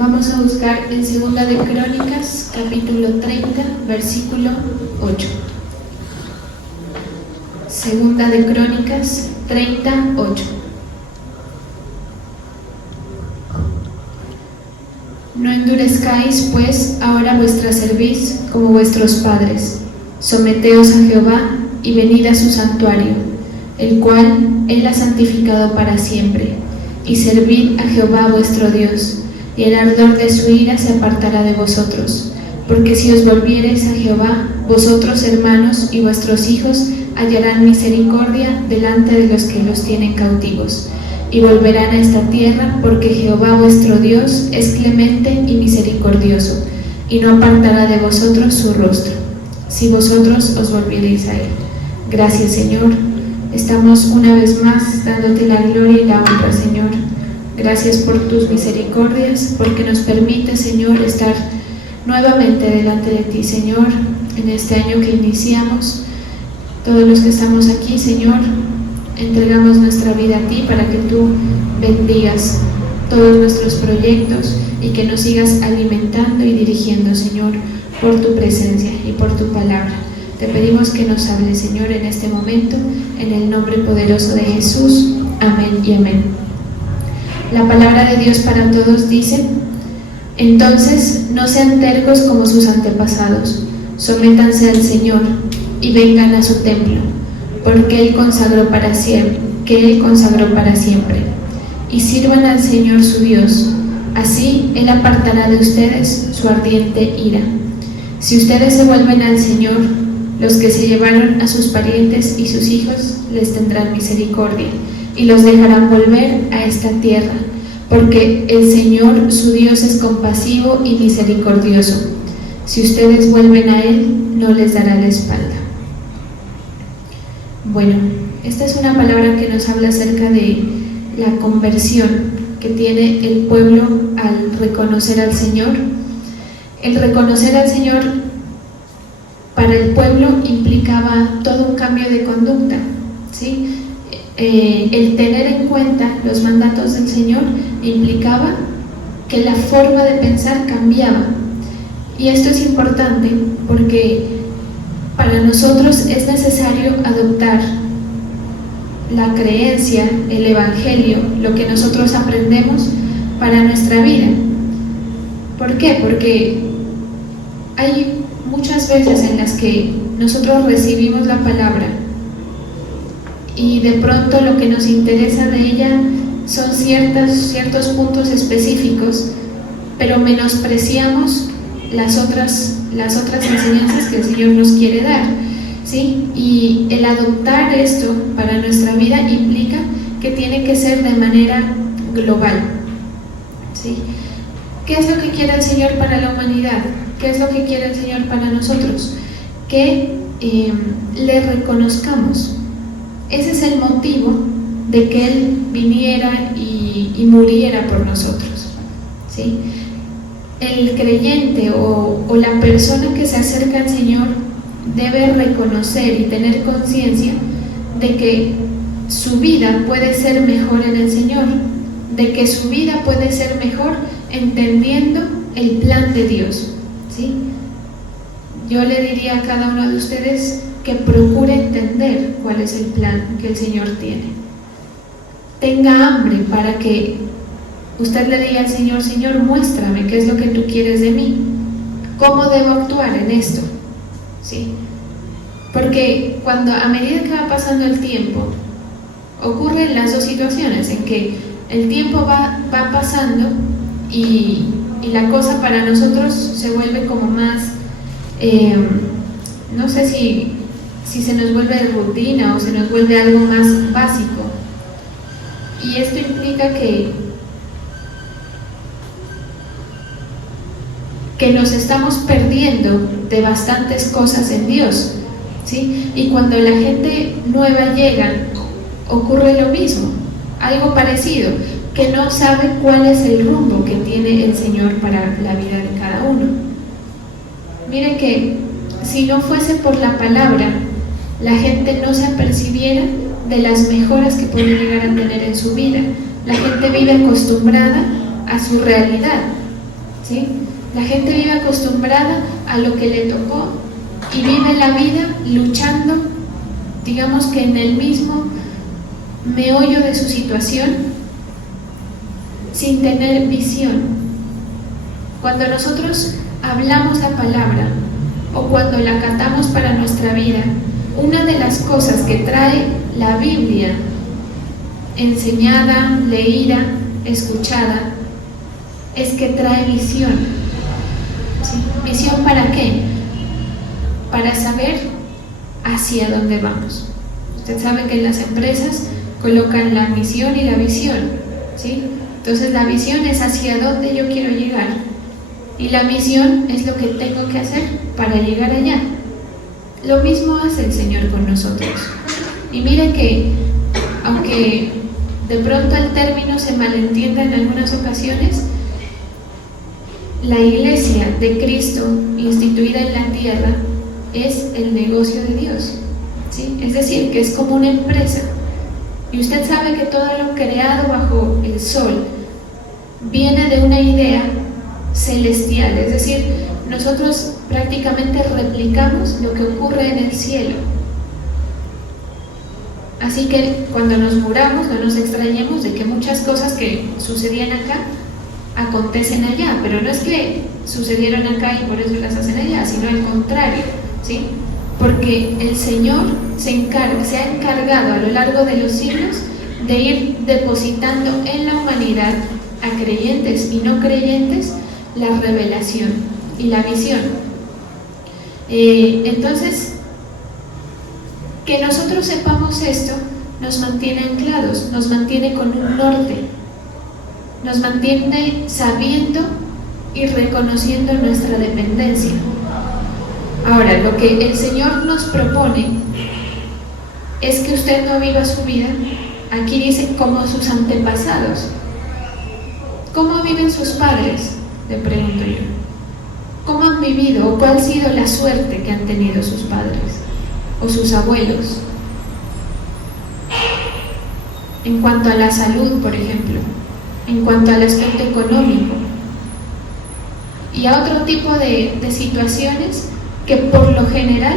Vamos a buscar en Segunda de Crónicas, capítulo 30, versículo 8. Segunda de Crónicas 30:8. No endurezcáis, pues, ahora vuestra cerviz como vuestros padres. Someteos a Jehová y venid a su santuario, el cual Él ha santificado para siempre, y servid a Jehová vuestro Dios, y el ardor de su ira se apartará de vosotros. Porque si os volviereis a Jehová, vosotros, hermanos, y vuestros hijos hallarán misericordia delante de los que los tienen cautivos, y volverán a esta tierra, porque Jehová vuestro Dios es clemente y misericordioso, y no apartará de vosotros su rostro, si vosotros os volviereis a Él. Gracias, Señor. Estamos una vez más dándote la gloria y la honra, Señor. Gracias por tus misericordias, porque nos permite, Señor, estar nuevamente delante de ti, Señor, en este año que iniciamos. Todos los que estamos aquí, Señor, entregamos nuestra vida a ti para que tú bendigas todos nuestros proyectos y que nos sigas alimentando y dirigiendo, Señor, por tu presencia y por tu palabra. Te pedimos que nos hables, Señor, en este momento, en el nombre poderoso de Jesús. Amén y amén. La palabra de Dios para todos dice: entonces no sean tercos como sus antepasados, sométanse al Señor y vengan a su templo, porque Él consagró para siempre, y sirvan al Señor su Dios. Así Él apartará de ustedes su ardiente ira. Si ustedes se vuelven al Señor, los que se llevaron a sus parientes y sus hijos les tendrán misericordia y los dejarán volver a esta tierra, porque el Señor su Dios es compasivo y misericordioso. Si ustedes vuelven a Él, no les dará la espalda. Bueno, esta es una palabra que nos habla acerca de la conversión que tiene el pueblo al reconocer al Señor. El reconocer al Señor para el pueblo implicaba todo un cambio de conducta, ¿sí? El tener en cuenta los mandatos del Señor implicaba que la forma de pensar cambiaba. Y esto es importante porque para nosotros es necesario adoptar la creencia, el evangelio, lo que nosotros aprendemos para nuestra vida. ¿Por qué? Porque hay muchas veces en las que nosotros recibimos la palabra y de pronto lo que nos interesa de ella son ciertos puntos específicos, pero menospreciamos las otras enseñanzas que el Señor nos quiere dar, ¿sí? Y el adoptar esto para nuestra vida implica que tiene que ser de manera global, ¿sí? ¿Qué es lo que quiere el Señor para la humanidad? ¿Qué es lo que quiere el Señor para nosotros? Que le reconozcamos. Ese es el motivo de que Él viniera y muriera por nosotros, ¿sí? El creyente o la persona que se acerca al Señor debe reconocer y tener conciencia de que su vida puede ser mejor en el Señor, de que su vida puede ser mejor entendiendo el plan de Dios, ¿sí? Yo le diría a cada uno de ustedes que procure entender cuál es el plan que el Señor tiene. Tenga hambre para que usted le diga al Señor: Señor, muéstrame qué es lo que tú quieres de mí, cómo debo actuar en esto, ¿sí? Porque a medida que va pasando el tiempo, ocurren las dos situaciones en que el tiempo va pasando y la cosa para nosotros se vuelve como más, no sé si se nos vuelve rutina o se nos vuelve algo más básico. Y esto implica que nos estamos perdiendo de bastantes cosas en Dios, ¿sí? Y cuando la gente nueva llega, ocurre lo mismo, algo parecido, que no sabe cuál es el rumbo que tiene el Señor para la vida de cada uno. Miren que si no fuese por la palabra, la gente no se apercibiera de las mejoras que puede llegar a tener en su vida. La gente vive acostumbrada a su realidad, ¿sí? La gente vive acostumbrada a lo que le tocó y vive la vida luchando, digamos que en el mismo meollo de su situación, sin tener visión. Cuando nosotros hablamos la palabra o cuando la cantamos para nuestra vida, una de las cosas que trae la Biblia, enseñada, leída, escuchada, es que trae visión. ¿Sí? ¿Visión para qué? Para saber hacia dónde vamos. Usted sabe que en las empresas colocan la misión y la visión, ¿sí? Entonces la visión es hacia dónde yo quiero llegar y la misión es lo que tengo que hacer para llegar allá. Lo mismo hace el Señor con nosotros. Y mire que, aunque de pronto el término se malentienda en algunas ocasiones, la iglesia de Cristo instituida en la tierra es el negocio de Dios, ¿sí? Es decir, que es como una empresa. Y usted sabe que todo lo creado bajo el sol viene de una idea celestial, es decir, nosotros prácticamente replicamos lo que ocurre en el cielo. Así que cuando nos muramos no nos extrañemos de que muchas cosas que sucedían acá acontecen allá, pero no es que sucedieron acá y por eso las hacen allá, sino al contrario, ¿sí? Porque el Señor se ha encargado a lo largo de los siglos de ir depositando en la humanidad, a creyentes y no creyentes, la revelación y la visión. Entonces, que nosotros sepamos esto nos mantiene anclados, nos mantiene con un norte, nos mantiene sabiendo y reconociendo nuestra dependencia. Ahora, lo que el Señor nos propone es que usted no viva su vida, aquí dice, como sus antepasados. ¿Cómo viven sus padres?, le pregunto yo. ¿Cómo han vivido o cuál ha sido la suerte que han tenido sus padres o sus abuelos? En cuanto a la salud, por ejemplo, en cuanto al aspecto económico y a otro tipo de situaciones que por lo general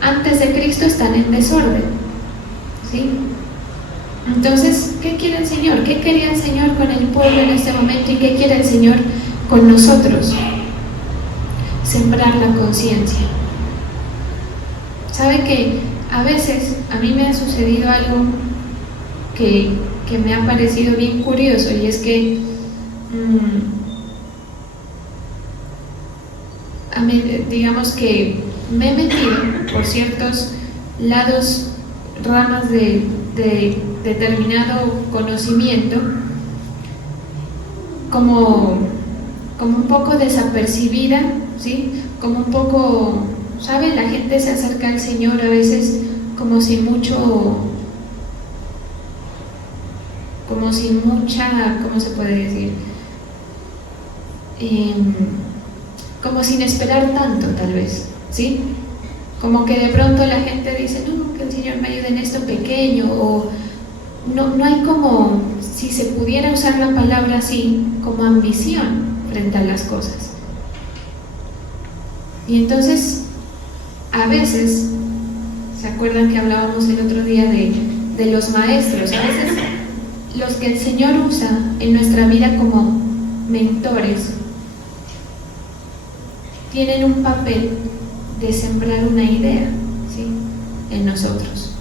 antes de Cristo están en desorden, ¿sí? Entonces, ¿qué quiere el Señor? ¿Qué quería el Señor con el pueblo en este momento y qué quiere el Señor con nosotros? Sembrar la conciencia. ¿Sabe que a veces a mí me ha sucedido algo que me ha parecido bien curioso, y es que digamos que me he metido por ciertos lados, ramas de determinado conocimiento, como un poco desapercibida, ¿sí? Como un poco, ¿sabe? La gente se acerca al Señor a veces como sin mucha, ¿cómo se puede decir? Como sin esperar tanto, tal vez, ¿sí? Como que de pronto la gente dice, no, que el Señor me ayude en esto pequeño, o no hay como, si se pudiera usar la palabra así, como ambición frente a las cosas. Y entonces, a veces, ¿se acuerdan que hablábamos el otro día de los maestros? A veces los que el Señor usa en nuestra vida como mentores tienen un papel de sembrar una idea, ¿sí?, en nosotros.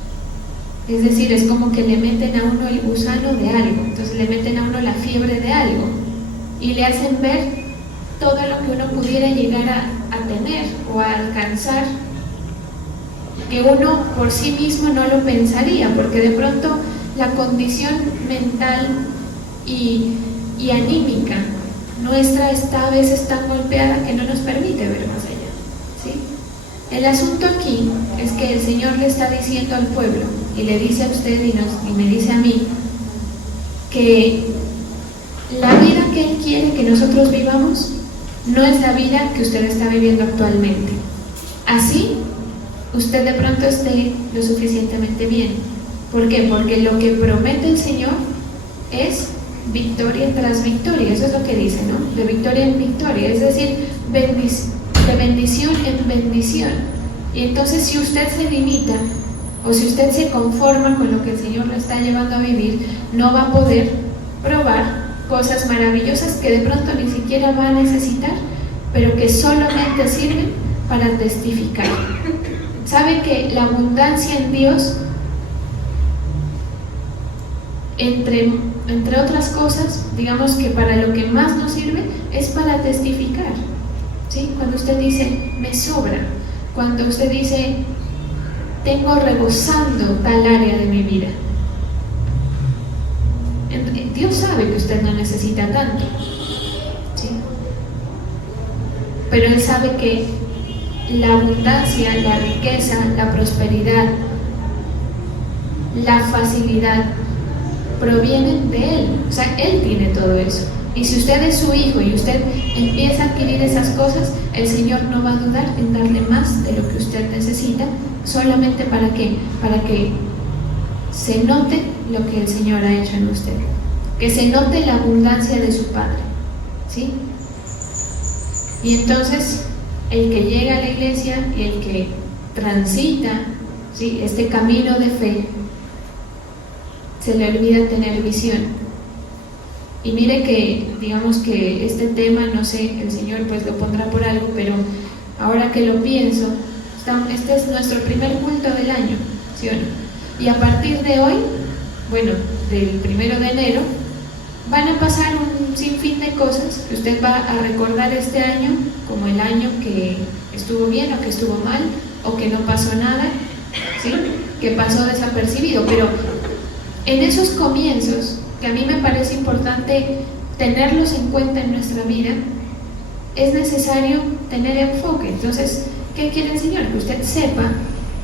Es decir, es como que le meten a uno el gusano de algo, entonces le meten a uno la fiebre de algo y le hacen ver todo lo que uno pudiera llegar a tener o a alcanzar, que uno por sí mismo no lo pensaría, porque de pronto la condición mental y anímica nuestra está a veces tan golpeada que no nos permite ver más allá, ¿sí? El asunto aquí es que el Señor le está diciendo al pueblo, y le dice a usted y me dice a mí, que la vida que Él quiere que nosotros vivamos no es la vida que usted está viviendo actualmente. Así usted de pronto esté lo suficientemente bien. ¿Por qué? Porque lo que promete el Señor es victoria tras victoria, eso es lo que dice, ¿no? De victoria en victoria, es decir, de bendición en bendición. Y entonces si usted se limita o si usted se conforma con lo que el Señor lo está llevando a vivir, no va a poder probar cosas maravillosas que de pronto ni siquiera va a necesitar, pero que solamente sirven para testificar. ¿Sabe que la abundancia en Dios, entre otras cosas, digamos que para lo que más nos sirve es para testificar? ¿Sí? Cuando usted dice, me sobra, cuando usted dice, tengo rebosando tal área de mi vida, Dios sabe que usted no necesita tanto, ¿sí? Pero Él sabe que la abundancia, la riqueza, la prosperidad, la facilidad provienen de Él. O sea, Él tiene todo eso. Y si usted es su hijo y usted empieza a adquirir esas cosas, el Señor no va a dudar en darle más de lo que usted necesita, solamente para que se note lo que el Señor ha hecho en usted, que se note la abundancia de su Padre, ¿sí? Y entonces el que llega a la iglesia y el que transita, ¿sí?, este camino de fe, se le olvida tener visión. Y mire que, digamos que este tema, no sé, el Señor pues lo pondrá por algo, pero ahora que lo pienso, este es nuestro primer culto del año, ¿sí o no? Y a partir de hoy, bueno, del 1 de enero, van a pasar un sinfín de cosas que usted va a recordar este año como el año que estuvo bien o que estuvo mal, o que no pasó nada, ¿sí?, que pasó desapercibido. Pero en esos comienzos, que a mí me parece importante tenerlos en cuenta en nuestra vida, es necesario tener enfoque. Entonces, ¿qué quiere el Señor? Que usted sepa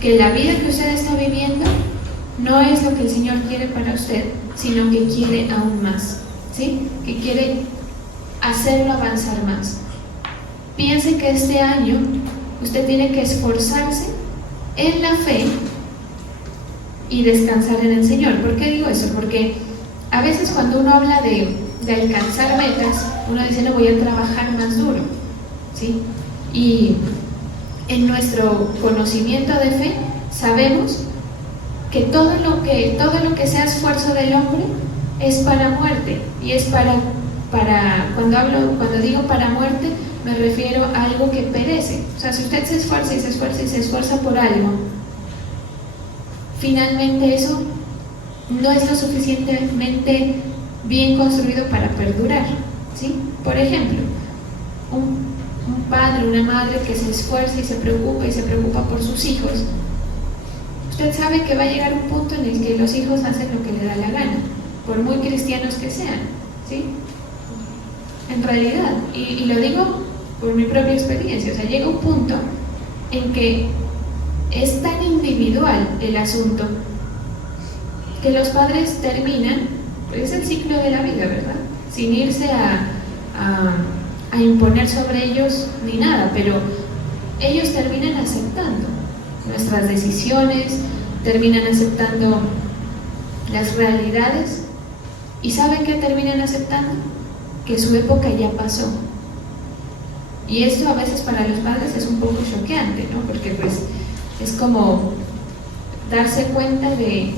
que la vida que usted está viviendo no es lo que el Señor quiere para usted, sino que quiere aún más, ¿sí?, que quiere hacerlo avanzar más. Piense que este año usted tiene que esforzarse en la fe y descansar en el Señor. ¿Por qué digo eso? Porque a veces cuando uno habla de alcanzar metas, uno dice, no, voy a trabajar más duro, ¿sí? Y en nuestro conocimiento de fe sabemos que todo lo que sea esfuerzo del hombre es para muerte, y es cuando digo para muerte, me refiero a algo que perece. O sea, si usted se esfuerza y se esfuerza y se esfuerza por algo, finalmente eso no es lo suficientemente bien construido para perdurar, ¿sí? Por ejemplo, un padre, una madre que se esfuerza y se preocupa por sus hijos, usted sabe que va a llegar un punto en el que los hijos hacen lo que le da la gana, por muy cristianos que sean, ¿sí? En realidad, y lo digo por mi propia experiencia, o sea, llega un punto en que es tan individual el asunto que los padres terminan, es el ciclo de la vida, ¿verdad?, sin irse a imponer sobre ellos ni nada, pero ellos terminan aceptando nuestras decisiones, terminan aceptando las realidades. ¿Y saben qué terminan aceptando? Que su época ya pasó. Y esto a veces para los padres es un poco choqueante, ¿no? Porque pues es como darse cuenta de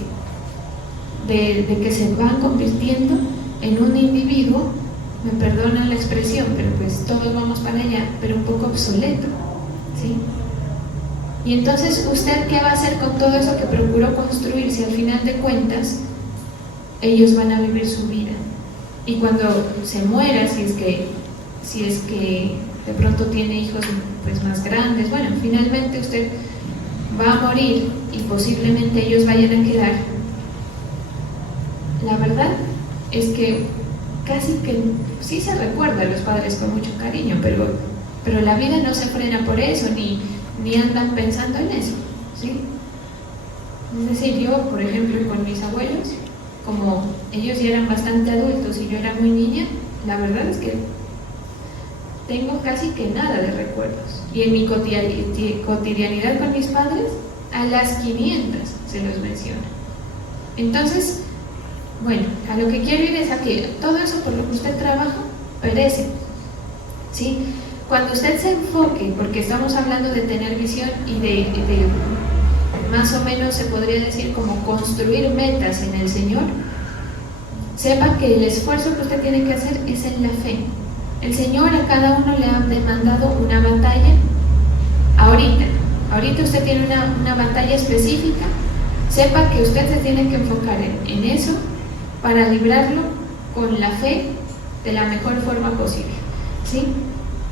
que se van convirtiendo en un individuo, me perdonan la expresión, pero pues todos vamos para allá, pero un poco obsoleto, ¿sí? Y entonces, ¿usted qué va a hacer con todo eso que procuró construir si al final de cuentas ellos van a vivir su vida? Y cuando se muera, si es que de pronto tiene hijos pues más grandes, bueno, finalmente usted va a morir y posiblemente ellos vayan a quedar. La verdad es que casi que sí se recuerda a los padres con mucho cariño, pero la vida no se frena por eso, ni andan pensando en eso, ¿sí? Es decir, yo, por ejemplo, con mis abuelos, como ellos ya eran bastante adultos y yo era muy niña, la verdad es que tengo casi que nada de recuerdos. Y en mi cotidianidad con mis padres, a las 500 se los menciona. Entonces, Bueno, a lo que quiero ir es a que todo eso por lo que usted trabaja perece, ¿sí? Cuando usted se enfoque, porque estamos hablando de tener visión y de más o menos se podría decir como construir metas en el Señor, sepa que el esfuerzo que usted tiene que hacer es en la fe. El Señor a cada uno le ha demandado una batalla. Ahorita usted tiene una batalla específica. Sepa que usted se tiene que enfocar en eso para librarlo con la fe de la mejor forma posible, ¿sí?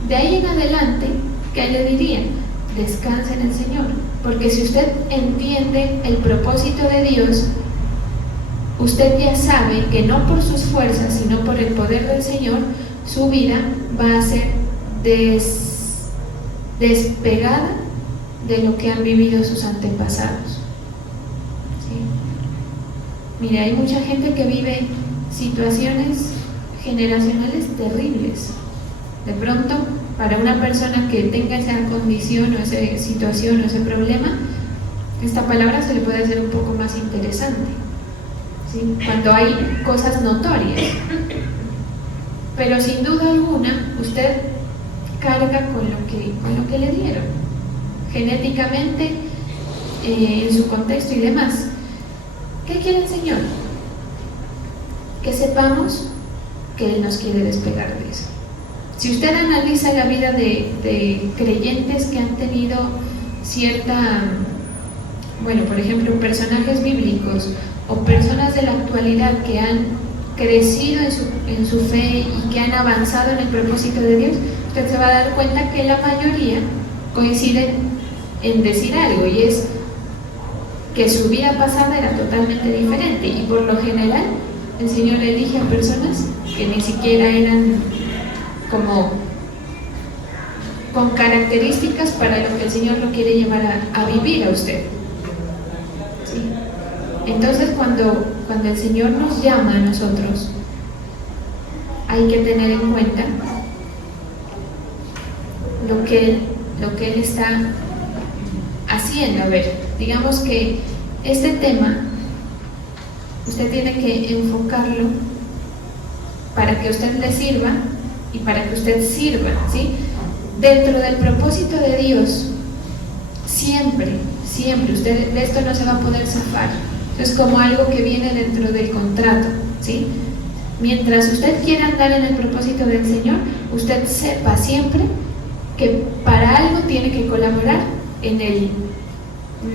De ahí en adelante, ¿qué le diría? Descanse en el Señor, porque si usted entiende el propósito de Dios, usted ya sabe que no por sus fuerzas, sino por el poder del Señor, su vida va a ser despegada de lo que han vivido sus antepasados. ¿Sí? Mire, hay mucha gente que vive situaciones generacionales terribles. De pronto, para una persona que tenga esa condición o esa situación o ese problema, esta palabra se le puede hacer un poco más interesante, ¿sí? Cuando hay cosas notorias. Pero sin duda alguna, usted carga con lo que le dieron, genéticamente, en su contexto y demás. ¿Qué quiere el Señor? Que sepamos que Él nos quiere despegar de eso. Si usted analiza la vida de creyentes que han tenido por ejemplo, personajes bíblicos o personas de la actualidad que han crecido en su fe y que han avanzado en el propósito de Dios, usted se va a dar cuenta que la mayoría coinciden en decir algo, y es que su vida pasada era totalmente diferente, y por lo general el Señor elige a personas que ni siquiera eran como con características para lo que el Señor lo quiere llevar a vivir a usted, ¿sí? Entonces cuando el Señor nos llama a nosotros, hay que tener en cuenta lo que Él está haciendo. A ver, digamos que este tema usted tiene que enfocarlo para que usted le sirva y para que usted sirva, ¿sí? Dentro del propósito de Dios, siempre, usted de esto no se va a poder zafar. Es como algo que viene dentro del contrato, ¿sí? Mientras usted quiera andar en el propósito del Señor, usted sepa siempre que para algo tiene que colaborar en el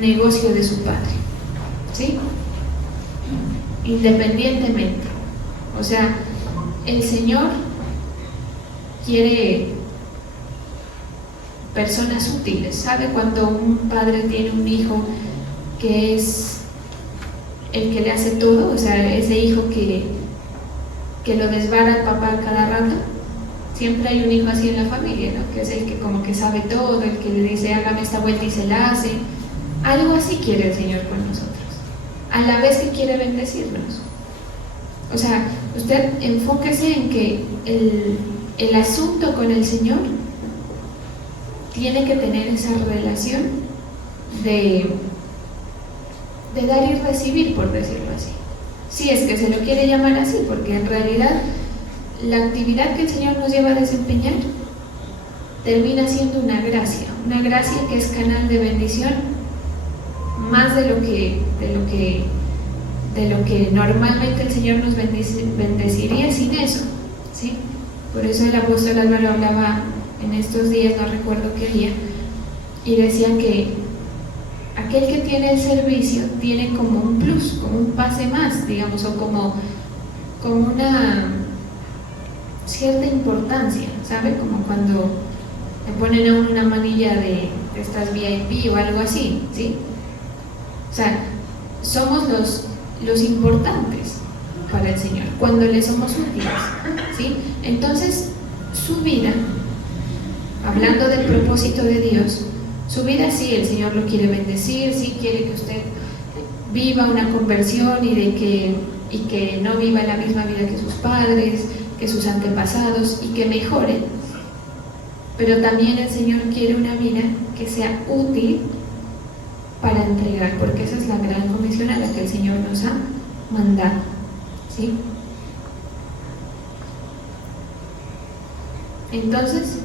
negocio de su Padre, ¿sí? Independientemente. O sea, el Señor quiere personas útiles. ¿Sabe cuando un padre tiene un hijo que es el que le hace todo? O sea, ese hijo que lo desvara al papá cada rato. Siempre hay un hijo así en la familia, ¿no? Que es el que como que sabe todo, el que le dice hágame esta vuelta y se la hace. Algo así quiere el Señor con nosotros, a la vez que quiere bendecirnos. O sea, usted enfóquese en que el asunto con el Señor tiene que tener esa relación de dar y recibir, por decirlo así. Si es que se lo quiere llamar así, porque en realidad la actividad que el Señor nos lleva a desempeñar termina siendo una gracia que es canal de bendición, más de lo que normalmente el Señor nos bendeciría sin eso, ¿sí? Por eso el apóstol Álvaro hablaba en estos días, no recuerdo qué día, y decía que aquel que tiene el servicio tiene como un plus, como un pase más, digamos, o como una cierta importancia, ¿sabe? Como cuando le ponen a uno una manilla de estas VIP o algo así, ¿sí? O sea, somos los importantes para el Señor cuando le somos útiles, ¿sí? Entonces, su vida, hablando del propósito de Dios, su vida sí, el Señor lo quiere bendecir, sí quiere que usted viva una conversión y que no viva la misma vida que sus padres, que sus antepasados, y que mejore. Pero también el Señor quiere una vida que sea útil para entregar, porque esa es la gran comisión a la que el Señor nos ha mandado, ¿sí? Entonces,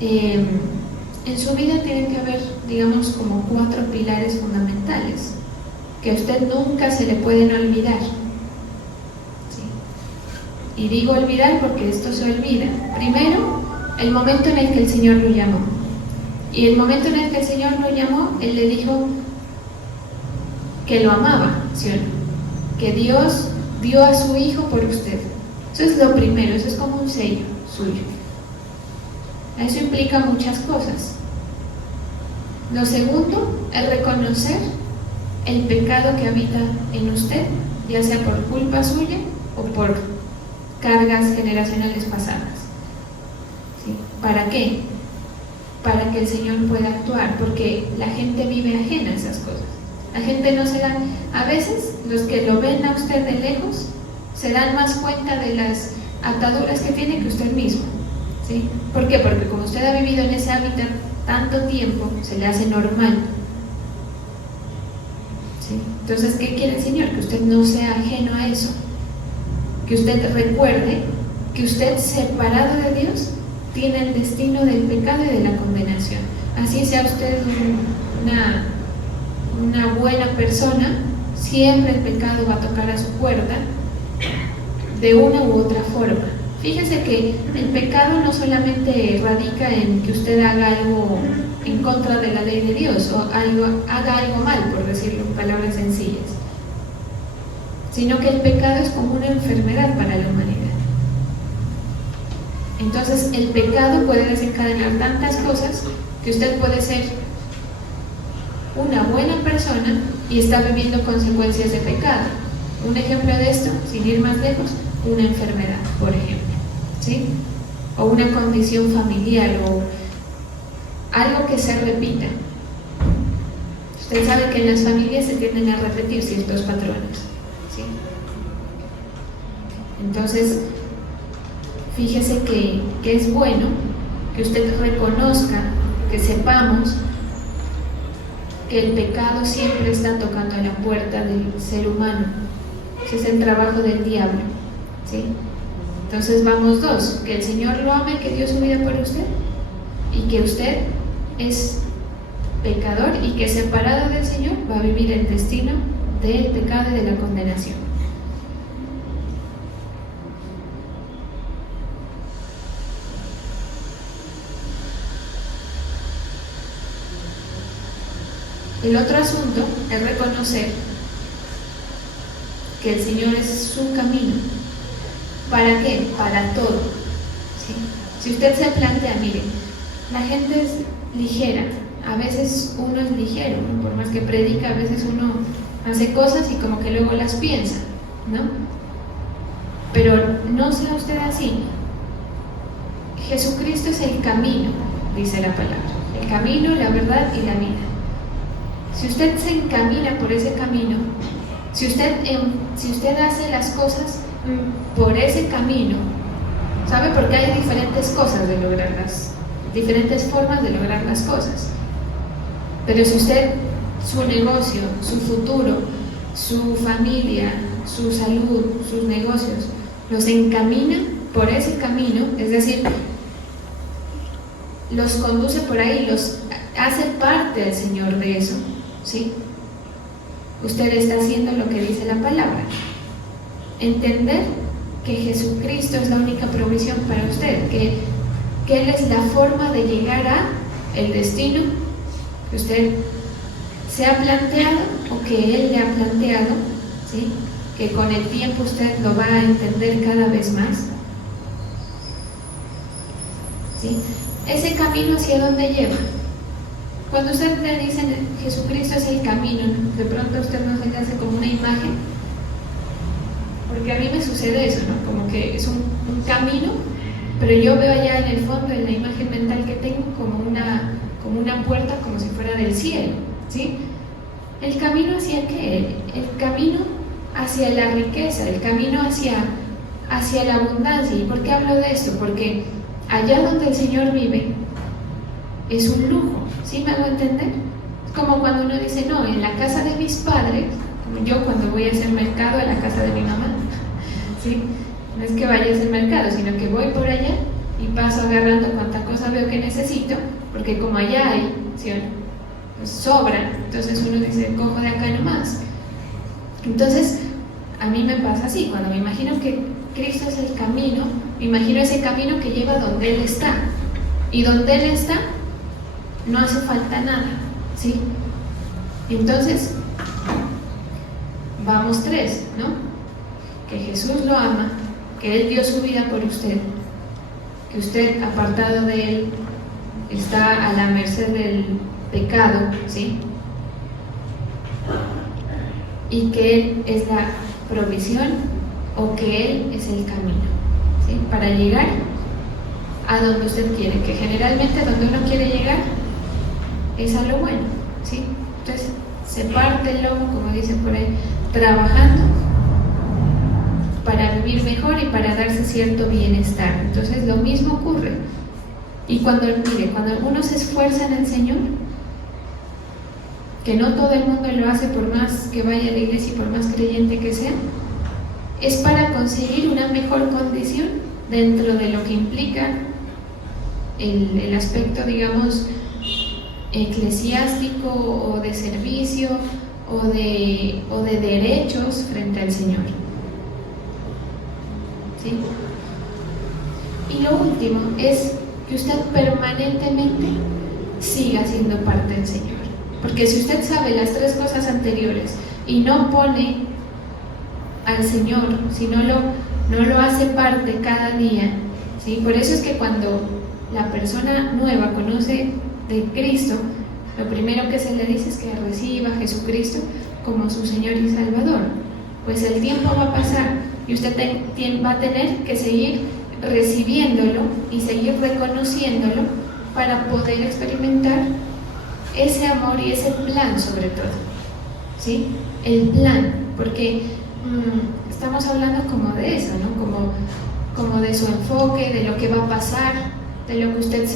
en su vida tienen que haber, digamos, como 4 pilares fundamentales que a usted nunca se le pueden olvidar, ¿sí? Y digo olvidar porque esto se olvida. Primero, el momento en el que el Señor lo llamó. Y el momento en el que el Señor lo llamó, Él le dijo que lo amaba, ¿sí o no? Que Dios dio a su Hijo por usted. Eso es lo primero, eso es como un sello suyo. Eso implica muchas cosas. Lo segundo es reconocer el pecado que habita en usted, ya sea por culpa suya o por cargas generacionales pasadas. ¿Sí? ¿Para qué? Para que el Señor pueda actuar, porque la gente vive ajena a esas cosas. La gente no se da, a veces los que lo ven a usted de lejos se dan más cuenta de las ataduras que tiene que usted mismo, ¿sí? ¿Por qué? Porque como usted ha vivido en ese hábitat tanto tiempo, se le hace normal, ¿sí? Entonces, ¿qué quiere el Señor? Que usted no sea ajeno a eso, que usted recuerde que usted, separado de Dios, tiene el destino del pecado y de la condenación. Así sea usted una buena persona, siempre el pecado va a tocar a su puerta de una u otra forma. Fíjese que el pecado no solamente radica en que usted haga algo en contra de la ley de Dios o haga algo mal, por decirlo en palabras sencillas, sino que el pecado es como una enfermedad para la humanidad. Entonces el pecado puede desencadenar tantas cosas que usted puede ser una buena persona y está viviendo consecuencias de pecado. Un ejemplo de esto, sin ir más lejos, una enfermedad, por ejemplo, ¿sí? O una condición familiar o algo que se repita. Usted sabe que en las familias se tienden a repetir ciertos patrones, ¿sí? Entonces, fíjese que es bueno que usted reconozca, que sepamos que el pecado siempre está tocando a la puerta del ser humano. Ese es el trabajo del diablo, ¿sí? Entonces vamos 2, que el Señor lo ame, que dio su vida por usted, y que usted es pecador y que separado del Señor va a vivir el destino del pecado y de la condenación. El otro asunto es reconocer que el Señor es su camino. ¿Para qué? Para todo, ¿sí? Si usted se plantea, mire, la gente es ligera, a veces uno es ligero, ¿no? Por más que predica, a veces uno hace cosas y como que luego las piensa, ¿no? Pero no sea usted así. Jesucristo es el camino, dice la palabra, el camino, la verdad y la vida. Si usted se encamina por ese camino, si usted hace las cosas por ese camino, ¿sabe? Porque hay diferentes cosas de lograrlas, diferentes formas de lograr las cosas. Pero si usted, su negocio, su futuro, su familia, su salud, sus negocios, los encamina por ese camino, es decir, los conduce por ahí, los hace parte del Señor de eso, ¿sí? Usted está haciendo lo que dice la palabra. Entender que Jesucristo es la única provisión para usted, que Él es la forma de llegar a el destino que usted se ha planteado o que Él le ha planteado, ¿sí? Que con el tiempo usted lo va a entender cada vez más, ¿sí? Ese camino, ¿hacia dónde lleva? Cuando usted le dice Jesucristo es el camino, de pronto a usted no se le hace como una imagen, porque a mí me sucede eso, ¿no? Como que es un camino, pero yo veo allá en el fondo, en la imagen mental que tengo, como una puerta, como si fuera del cielo, ¿sí? ¿El camino hacia qué? El camino hacia la riqueza, el camino hacia la abundancia. ¿Y por qué hablo de esto? Porque allá donde el Señor vive es un lujo, ¿sí me hago entender? Es como cuando uno dice, no, en la casa de mis padres, como yo cuando voy a hacer mercado a la casa de mi mamá, ¿sí? No es que vaya a hacer mercado, sino que voy por allá y paso agarrando cuanta cosa veo que necesito, porque como allá hay, ¿sí? Pues sobra, entonces uno dice, cojo de acá nomás. Entonces, a mí me pasa así, cuando me imagino que Cristo es el camino, me imagino ese camino que lleva donde Él está. Y donde Él está, no hace falta nada, ¿sí? Entonces, vamos tres, ¿no? Que Jesús lo ama, que Él dio su vida por usted, que usted, apartado de Él, está a la merced del pecado, ¿sí? Y que Él es la provisión o que Él es el camino, ¿sí? Para llegar a donde usted quiere, que generalmente donde uno quiere llegar es a lo bueno, ¿sí? Entonces se parte el lomo, como dicen por ahí, trabajando para vivir mejor y para darse cierto bienestar. Entonces lo mismo ocurre. Y cuando algunos se esfuerzan en el Señor, que no todo el mundo lo hace por más que vaya a la iglesia y por más creyente que sea, es para conseguir una mejor condición dentro de lo que implica el aspecto, digamos, eclesiástico o de servicio o de derechos frente al Señor, ¿sí? Y lo último es que usted permanentemente siga siendo parte del Señor, porque si usted sabe las tres cosas anteriores y no pone al Señor, si no lo hace parte cada día, ¿sí? Por eso es que cuando la persona nueva conoce de Cristo, lo primero que se le dice es que reciba a Jesucristo como su Señor y Salvador. Pues el tiempo va a pasar y usted va a tener que seguir recibiéndolo y seguir reconociéndolo para poder experimentar ese amor y ese plan, sobre todo, ¿sí? El plan, porque estamos hablando como de eso, ¿no? Como de su enfoque, de lo que va a pasar, de lo que usted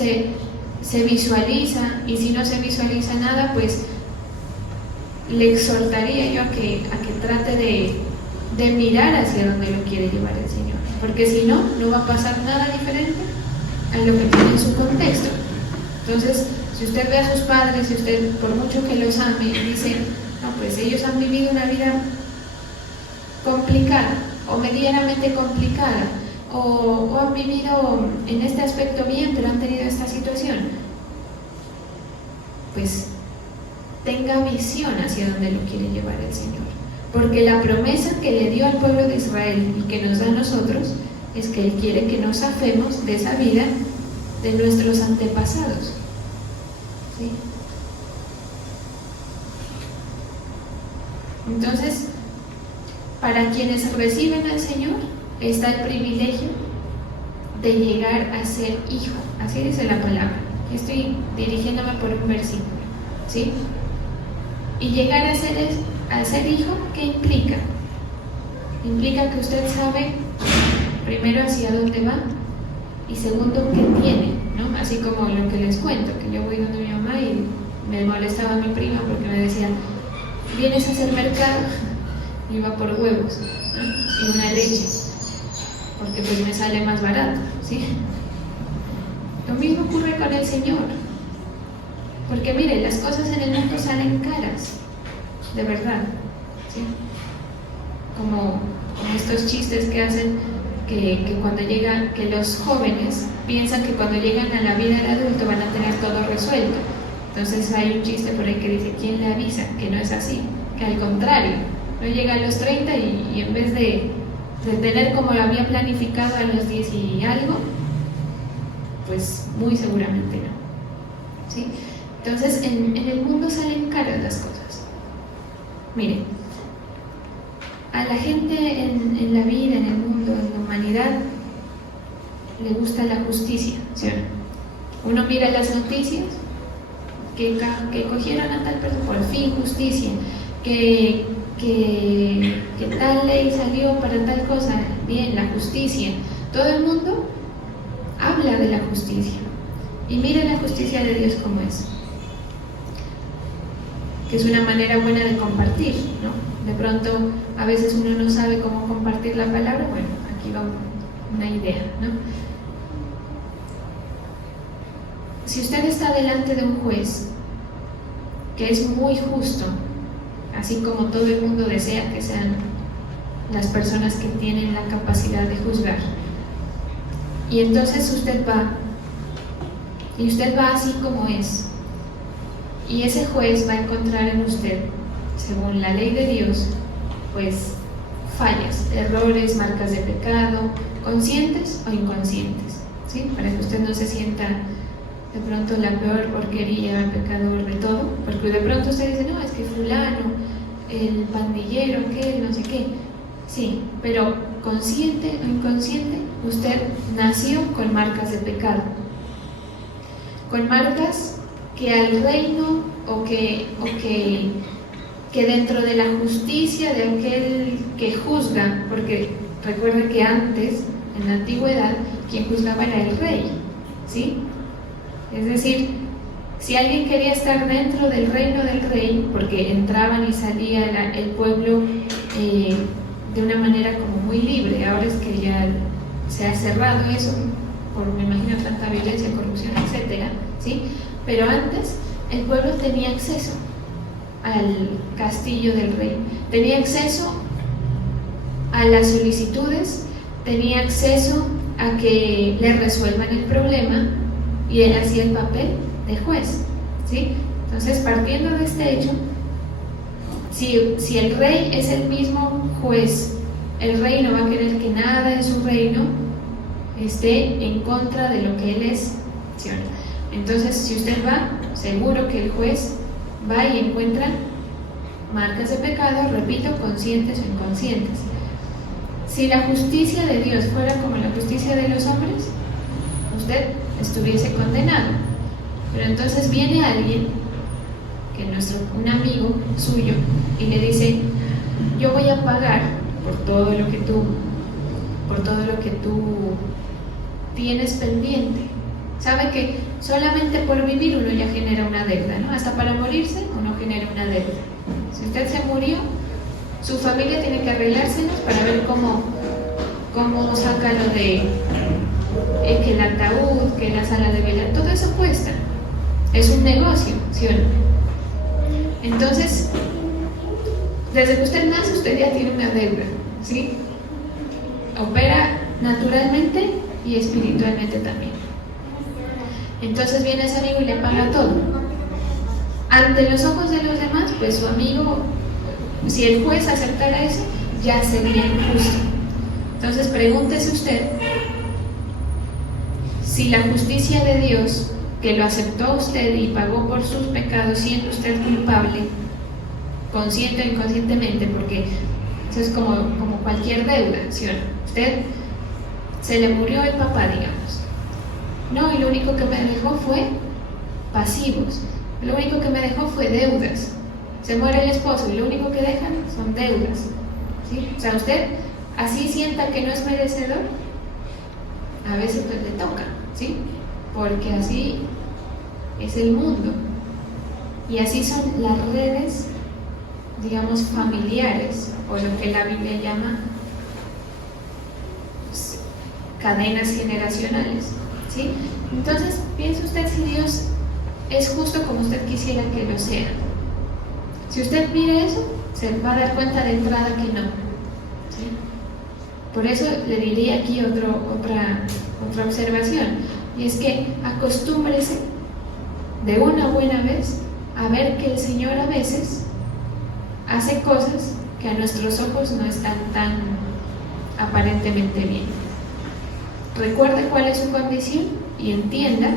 se visualiza, y si no se visualiza nada, pues le exhortaría yo a que trate de mirar hacia donde lo quiere llevar el Señor, porque si no, no va a pasar nada diferente a lo que tiene en su contexto. Entonces, si usted ve a sus padres, si usted, por mucho que los ame, dice, no, pues ellos han vivido una vida complicada o medianamente complicada, o han vivido en este aspecto bien, pero han tenido esta situación, pues tenga visión hacia donde lo quiere llevar el Señor, porque la promesa que le dio al pueblo de Israel y que nos da a nosotros es que Él quiere que nos afemos de esa vida de nuestros antepasados, ¿sí? Entonces, para quienes reciben al Señor está el privilegio de llegar a ser hijo, así dice la palabra. Estoy dirigiéndome por un versículo, ¿sí? Y llegar a ser hijo, ¿qué implica? Implica que usted sabe, primero, hacia dónde va, y segundo, qué tiene, ¿no? Así como lo que les cuento, que yo voy donde mi mamá y me molestaba mi prima porque me decía, ¿vienes a hacer mercado? Y iba por huevos, ¿no? Y una leche, porque pues me sale más barato, ¿sí? Lo mismo ocurre con el Señor, porque mire, las cosas en el mundo salen caras, de verdad, ¿sí? Como estos chistes que hacen que cuando llegan, que los jóvenes piensan que cuando llegan a la vida del adulto van a tener todo resuelto. Entonces hay un chiste por ahí que dice, ¿quién le avisa? Que no es así, que al contrario, no llega a los 30 y en vez de tener como lo había planificado a los 10 y algo, pues muy seguramente no, ¿sí? Entonces en el mundo salen caras las cosas. Mire, a la gente en la vida, en el mundo, en la humanidad, le gusta la justicia, ¿sí o no? Uno mira las noticias, que cogieron a tal persona, por fin justicia, que tal ley salió para tal cosa, bien, la justicia. Todo el mundo habla de la justicia. Y miren la justicia de Dios como es, que es una manera buena de compartir, ¿no? de pronto a veces uno no sabe cómo compartir la palabra, bueno, aquí va una idea, ¿no? Si usted está delante de un juez que es muy justo, así como todo el mundo desea que sean las personas que tienen la capacidad de juzgar, y entonces usted va así como es, y ese juez va a encontrar en usted, según la ley de Dios, pues fallas, errores, marcas de pecado, conscientes o inconscientes, ¿sí? Para que usted no se sienta de pronto la peor porquería, el pecador de todo, porque de pronto usted dice, no, es que fulano, el pandillero, aquel, no sé qué. Sí, pero consciente o inconsciente, usted nació con marcas de pecado, con marcas que al reino o que dentro de la justicia de aquel que juzga, porque recuerden que antes, en la antigüedad, quien juzgaba era el rey, ¿sí? Es decir, si alguien quería estar dentro del reino del rey, porque entraban y salía el pueblo de una manera como muy libre, ahora es que ya se ha cerrado eso, por me imagino tanta violencia, corrupción, etcétera, ¿sí? Pero antes el pueblo tenía acceso al castillo del rey, tenía acceso a las solicitudes, tenía acceso a que le resuelvan el problema, y él hacía el papel de juez, ¿sí? Entonces, partiendo de este hecho, si el rey es el mismo juez, el rey no va a querer que nada en su reino esté en contra de lo que él es, ¿sí? Entonces, si usted va, seguro que el juez va y encuentra marcas de pecado, repito, conscientes o inconscientes. Si la justicia de Dios fuera como la justicia de los hombres, usted estuviese condenado. Pero entonces viene alguien, un amigo suyo, y le dice, yo voy a pagar por todo lo que tú tienes pendiente. Sabe que solamente por vivir uno ya genera una deuda, ¿no? Hasta para morirse uno genera una deuda. Si usted se murió, su familia tiene que arreglárselas para ver cómo saca lo de que el ataúd, que la sala de vela, todo eso cuesta. Es un negocio, ¿sí o no? Entonces, desde que usted nace, usted ya tiene una deuda, ¿sí? Opera naturalmente y espiritualmente también. Entonces viene ese amigo y le paga todo. Ante los ojos de los demás, pues su amigo, si el juez aceptara eso, ya sería injusto. Entonces pregúntese usted si la justicia de Dios, que lo aceptó a usted y pagó por sus pecados, siendo usted culpable, consciente o inconscientemente, porque eso es como cualquier deuda, ¿sí o no? Usted se le murió el papá, digamos. No, y lo único que me dejó fue pasivos. Lo único que me dejó fue deudas. Se muere el esposo y lo único que dejan son deudas, ¿sí? O sea, usted así sienta que no es merecedor, a veces pues le toca, ¿sí? Porque así es el mundo. Y así son las redes, digamos, familiares, o lo que la Biblia llama pues, cadenas generacionales, ¿sí? Entonces, piense usted si Dios es justo como usted quisiera que lo sea. Si usted mira eso, se va a dar cuenta de entrada que no, ¿sí? Por eso le diría aquí otra observación, y es que acostúmbrese de una buena vez a ver que el Señor a veces hace cosas que a nuestros ojos no están tan aparentemente bien. Recuerde cuál es su condición y entienda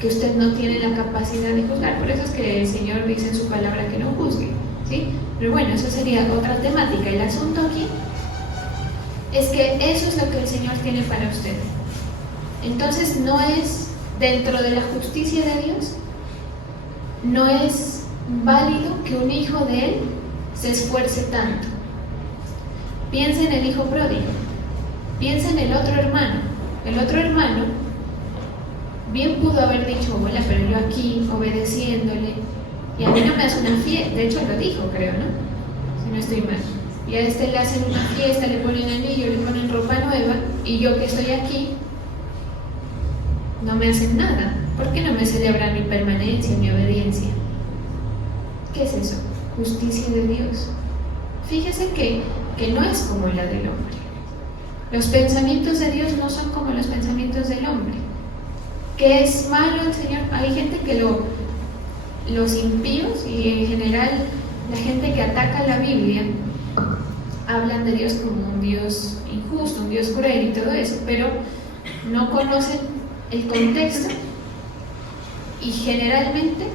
que usted no tiene la capacidad de juzgar. Por eso es que el Señor dice en su palabra que no juzgue, ¿sí? Pero bueno, eso sería otra temática. El asunto aquí es que eso es lo que el Señor tiene para usted. Entonces no es dentro de la justicia de Dios, no es válido que un hijo de Él se esfuerce tanto. Piensa en el hijo pródigo, piensa en el otro hermano. El otro hermano bien pudo haber dicho, pero yo aquí obedeciéndole, y a mí no me hace una fiesta, de hecho lo dijo, creo, ¿no? si no estoy mal. Y a este le hacen una fiesta, le ponen anillo, le ponen ropa nueva, y yo que estoy aquí, no me hacen nada. ¿Por qué no me celebran mi permanencia, mi obediencia? ¿Qué es eso? Justicia de Dios. Fíjese que no es como la del hombre. Los pensamientos de Dios no son como los pensamientos del hombre. ¿Qué es malo el Señor? Hay gente que los impíos y en general la gente que ataca la Biblia hablan de Dios como un Dios injusto, un Dios cruel y todo eso, pero no conocen el contexto y generalmente,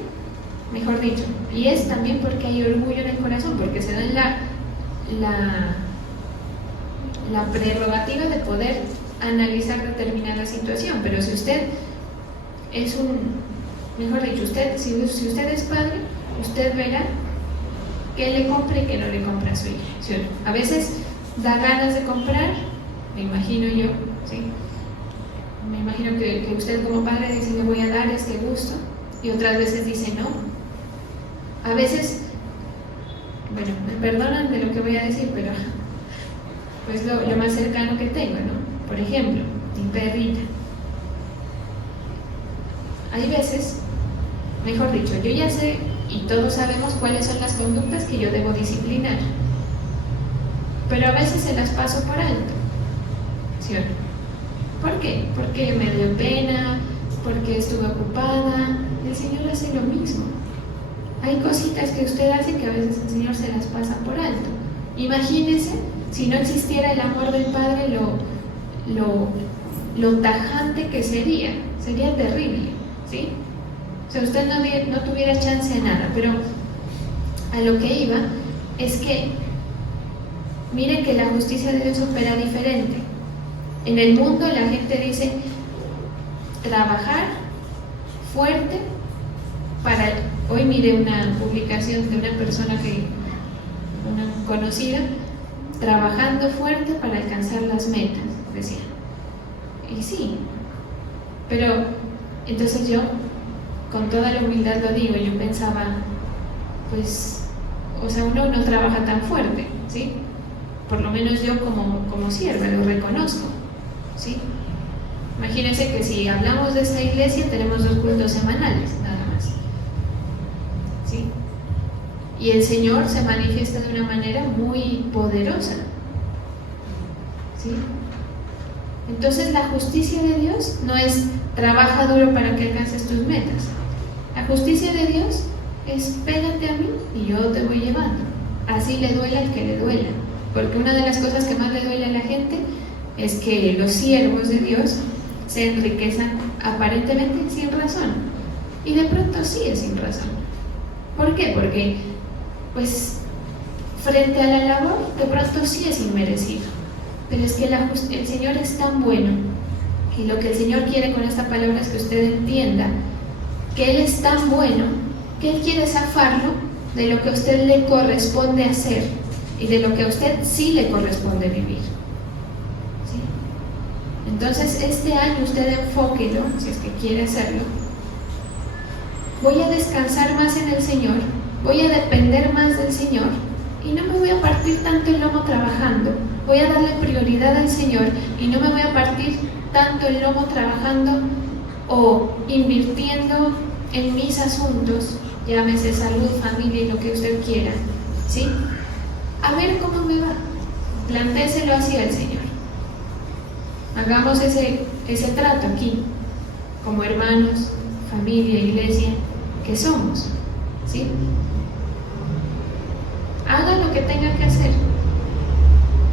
mejor dicho, y es también porque hay orgullo en el corazón, porque se dan la prerrogativa de poder analizar determinada situación. Pero si usted es mejor dicho, si usted es padre, usted verá qué le compra y qué no le compra a su hijo, ¿sí? A veces da ganas de comprar, me imagino yo, ¿sí? Me imagino que usted como padre dice, le voy a dar este gusto, y otras veces dice no. A veces, bueno, me perdonan de lo que voy a decir, pero pues lo más cercano que tengo, ¿no? Por ejemplo, mi perrita. Hay veces, mejor dicho, yo ya sé y todos sabemos cuáles son las conductas que yo debo disciplinar, pero a veces se las paso por alto, ¿sí o no? ¿Por qué? Porque me dio pena, porque estuve ocupada. El Señor hace lo mismo. Hay cositas que usted hace que a veces el Señor se las pasa por alto. Imagínese si no existiera el amor del Padre, lo tajante que sería terrible, ¿sí? O sea, usted no tuviera chance de nada. Pero a lo que iba es que mire que la justicia de Dios opera diferente. En el mundo la gente dice trabajar fuerte para... Hoy miré una publicación de una persona una conocida, trabajando fuerte para alcanzar las metas, decía. Y sí, pero entonces yo, con toda la humildad lo digo, yo pensaba, pues, o sea, uno no trabaja tan fuerte, ¿sí? Por lo menos yo como sierva lo reconozco, ¿sí? Imagínense que si hablamos de esta iglesia tenemos 2 cultos semanales, nada más, ¿sí? Y el Señor se manifiesta de una manera muy poderosa, ¿sí? Entonces la justicia de Dios no es trabaja duro para que alcances tus metas. La justicia de Dios es pégate a mí y yo te voy llevando, así le duela al que le duela. Porque una de las cosas que más le duele a la gente es que los siervos de Dios se enriquezan aparentemente sin razón. Y de pronto sí es sin razón. ¿Por qué? Porque, pues, frente a la labor, de pronto sí es inmerecido. Pero es que el Señor es tan bueno, y lo que el Señor quiere con esta palabra es que usted entienda que Él es tan bueno, que Él quiere zafarlo de lo que a usted le corresponde hacer y de lo que a usted sí le corresponde vivir, ¿sí? Entonces este año usted enfóquelo, si es que quiere hacerlo. Voy a descansar más en el Señor, voy a depender más del Señor y no me voy a partir tanto el lomo trabajando. Voy a darle prioridad al Señor y no me voy a partir tanto el lomo trabajando o invirtiendo en mis asuntos, llámese salud, familia y lo que usted quiera, ¿sí? A ver cómo me va. Plantéselo así al Señor. Hagamos ese trato aquí, como hermanos, familia, iglesia, que somos, ¿sí? Haga lo que tenga que hacer,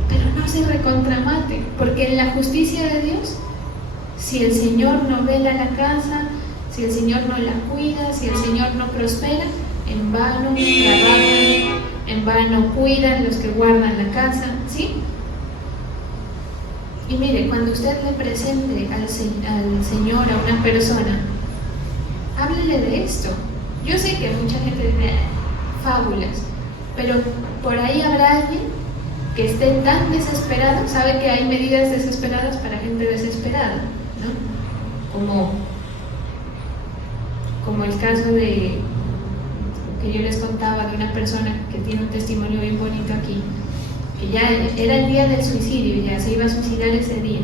pero no se recontramate, porque en la justicia de Dios, si el Señor no vela la casa, si el Señor no la cuida, si el Señor no prospera, en vano trabajan, en vano cuidan los que guardan la casa, ¿sí? Y mire, cuando usted le presente al Señor a una persona, háblele de esto. Yo sé que mucha gente dice fábulas, pero por ahí habrá alguien que esté tan desesperado. Sabe que hay medidas desesperadas para gente desesperada, ¿no? Como el caso de que yo les contaba de una persona que tiene un testimonio bien bonito aquí, que ya era el día del suicidio, ya se iba a suicidar ese día.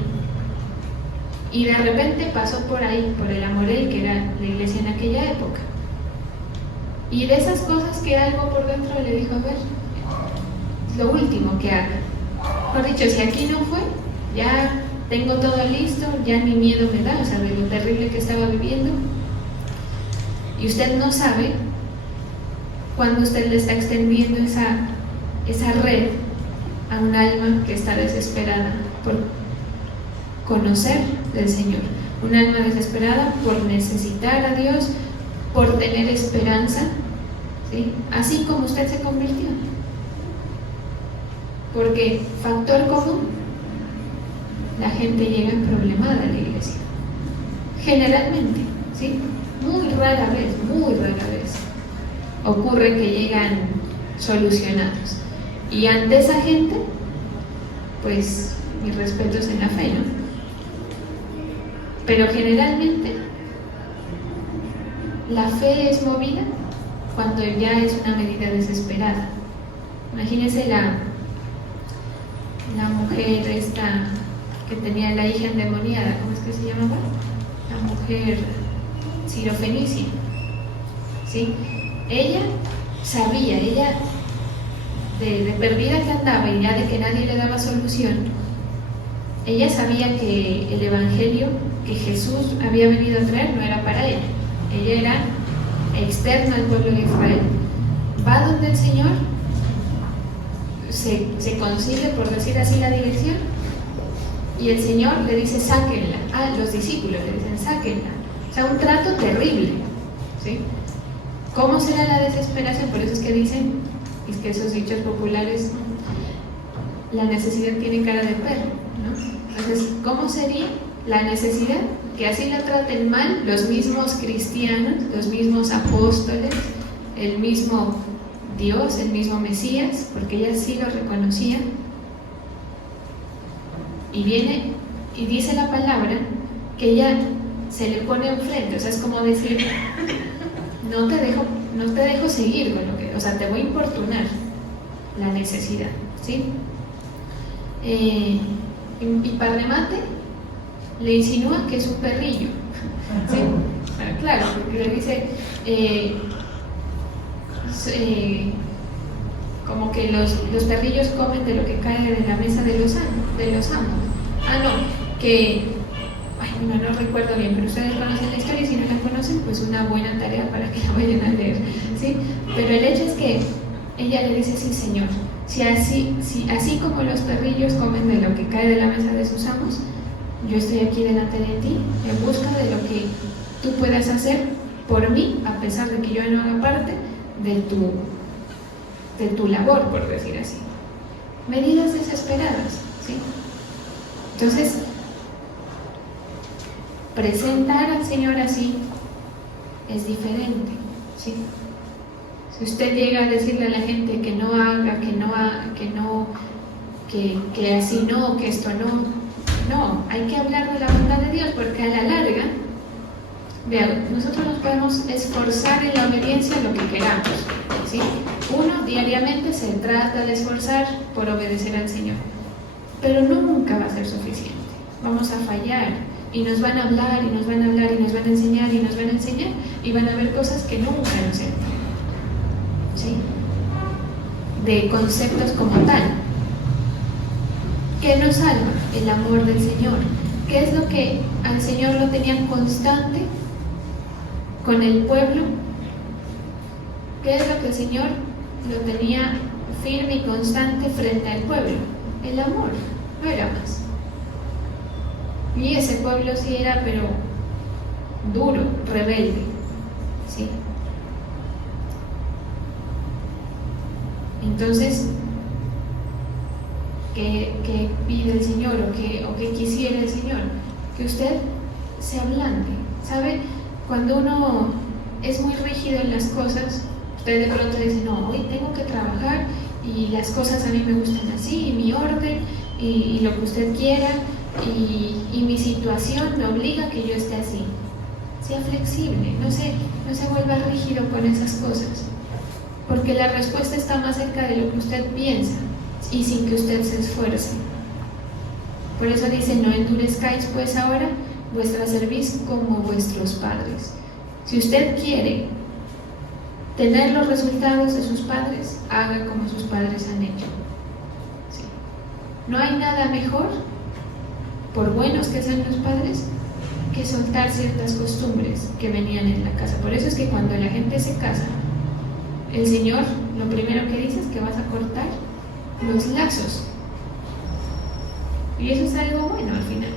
Y de repente pasó por ahí, por el Amorel, que era la iglesia en aquella época. Y de esas cosas que algo por dentro le dijo, a ver, lo último que haga. Por dicho, si aquí no fue, ya tengo todo listo, ya ni miedo me da, o sea, de lo terrible que estaba viviendo. Y usted no sabe cuando usted le está extendiendo esa red a un alma que está desesperada por conocer del Señor, un alma desesperada por necesitar a Dios, por tener esperanza, ¿sí? Así como usted se convirtió. Porque factor común, la gente llega problemada a la iglesia, generalmente, ¿sí? Muy rara vez ocurre que llegan solucionados. Y ante esa gente, pues mis respetos en la fe, ¿no? Pero generalmente la fe es movida cuando ya es una medida desesperada. Imagínense la mujer esta que tenía la hija endemoniada, ¿cómo es que se llamaba? La mujer sirofenicia, ¿sí? Ella sabía, de perdida que andaba y ya de que nadie le daba solución, ella sabía que el evangelio que Jesús había venido a traer no era para ella. Ella era externa al pueblo de Israel. Va donde el Señor, se consigue, por decir así, la dirección, y el Señor le dice, sáquenla. Los discípulos le dicen, sáquenla. O sea, un trato terrible, ¿sí? ¿Cómo será la desesperación? Por eso es que dicen, es que esos dichos populares, la necesidad tiene cara de perro, ¿no? Entonces, ¿cómo sería la necesidad? Que así la traten mal los mismos cristianos, los mismos apóstoles, el mismo Dios, el mismo Mesías, porque ella sí lo reconocía. Y viene y dice la palabra que ella se le pone enfrente, o sea, es como decir, no te dejo seguir con lo que, o sea, te voy a importunar la necesidad, ¿sí? Y para remate, le insinúa que es un perrillo, ¿sí? Bueno, claro, porque le dice, como que los perrillos comen de lo que cae de la mesa de los amos. No, que no recuerdo bien, pero ustedes conocen la historia y si no la conocen, pues una buena tarea para que la vayan a leer, ¿sí? Pero el hecho es que ella le dice, sí, Señor, si así como los perrillos comen de lo que cae de la mesa de sus amos, yo estoy aquí delante de ti en busca de lo que tú puedas hacer por mí, a pesar de que yo no haga parte de tu labor, por decir así. Medidas desesperadas, ¿sí? Entonces, presentar al Señor así es diferente, ¿sí? Si usted llega a decirle a la gente que no haga, que así no, que esto no, hay que hablar de la bondad de Dios, porque a la larga, vean, nosotros nos podemos esforzar en la obediencia lo que queramos, ¿sí? Uno diariamente se trata de esforzar por obedecer al Señor, pero nunca va a ser suficiente. Vamos a fallar y nos van a hablar y nos van a hablar y nos van a enseñar y nos van a enseñar y van a haber cosas que nunca nos entran, ¿sí? De conceptos como tal. ¿Qué nos salva? El amor del Señor. ¿Qué es lo que al Señor lo tenían constante con el pueblo? ¿Qué es lo que el Señor lo tenía firme y constante frente al pueblo? El amor, no era más. Y ese pueblo sí era, pero duro, rebelde, ¿sí? Entonces, ¿qué pide el Señor o qué quisiera el Señor? Que usted se ablande. ¿Sabe? Cuando uno es muy rígido en las cosas, usted de pronto dice, no, hoy tengo que trabajar y las cosas a mí me gustan así, y mi orden, y lo que usted quiera, y mi situación me obliga a que yo esté así. Sea flexible, no se vuelva rígido con esas cosas. porque la respuesta está más cerca de lo que usted piensa y sin que usted se esfuerce. Por eso dice: no endurezcáis pues ahora vuestra cerviz como vuestros padres. Si usted quiere tener los resultados de sus padres, haga como sus padres han hecho. Sí. No hay nada mejor, por buenos que sean los padres, que soltar ciertas costumbres que venían en la casa. Por eso es que cuando la gente se casa, el Señor lo primero que dice es que vas a cortar los lazos. Y eso es algo bueno al final,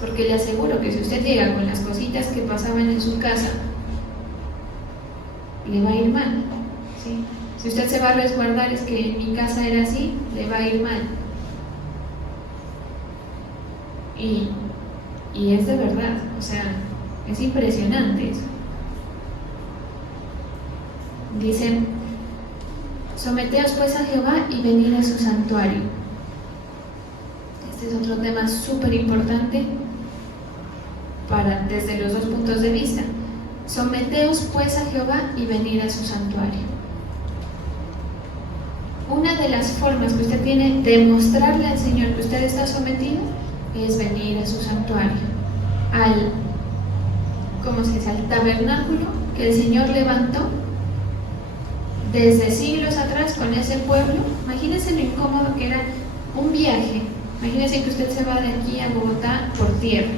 porque le aseguro que si usted llega con las cositas que pasaban en su casa, le va a ir mal, ¿sí? Si usted se va a resguardar, es que en mi casa era así, le va a ir mal. Y es de verdad, o sea, es impresionante eso. Dicen: someteos pues a Jehová y venid a su santuario. Este es otro tema súper importante desde los dos puntos de vista. Someteos pues a Jehová y venid a su santuario. Una de las formas que usted tiene de mostrarle al Señor que usted está sometido es venir a su santuario, al tabernáculo que el Señor levantó desde siglos atrás con ese pueblo. Imagínense lo incómodo que era un viaje. Imagínense que usted se va de aquí a Bogotá por tierra,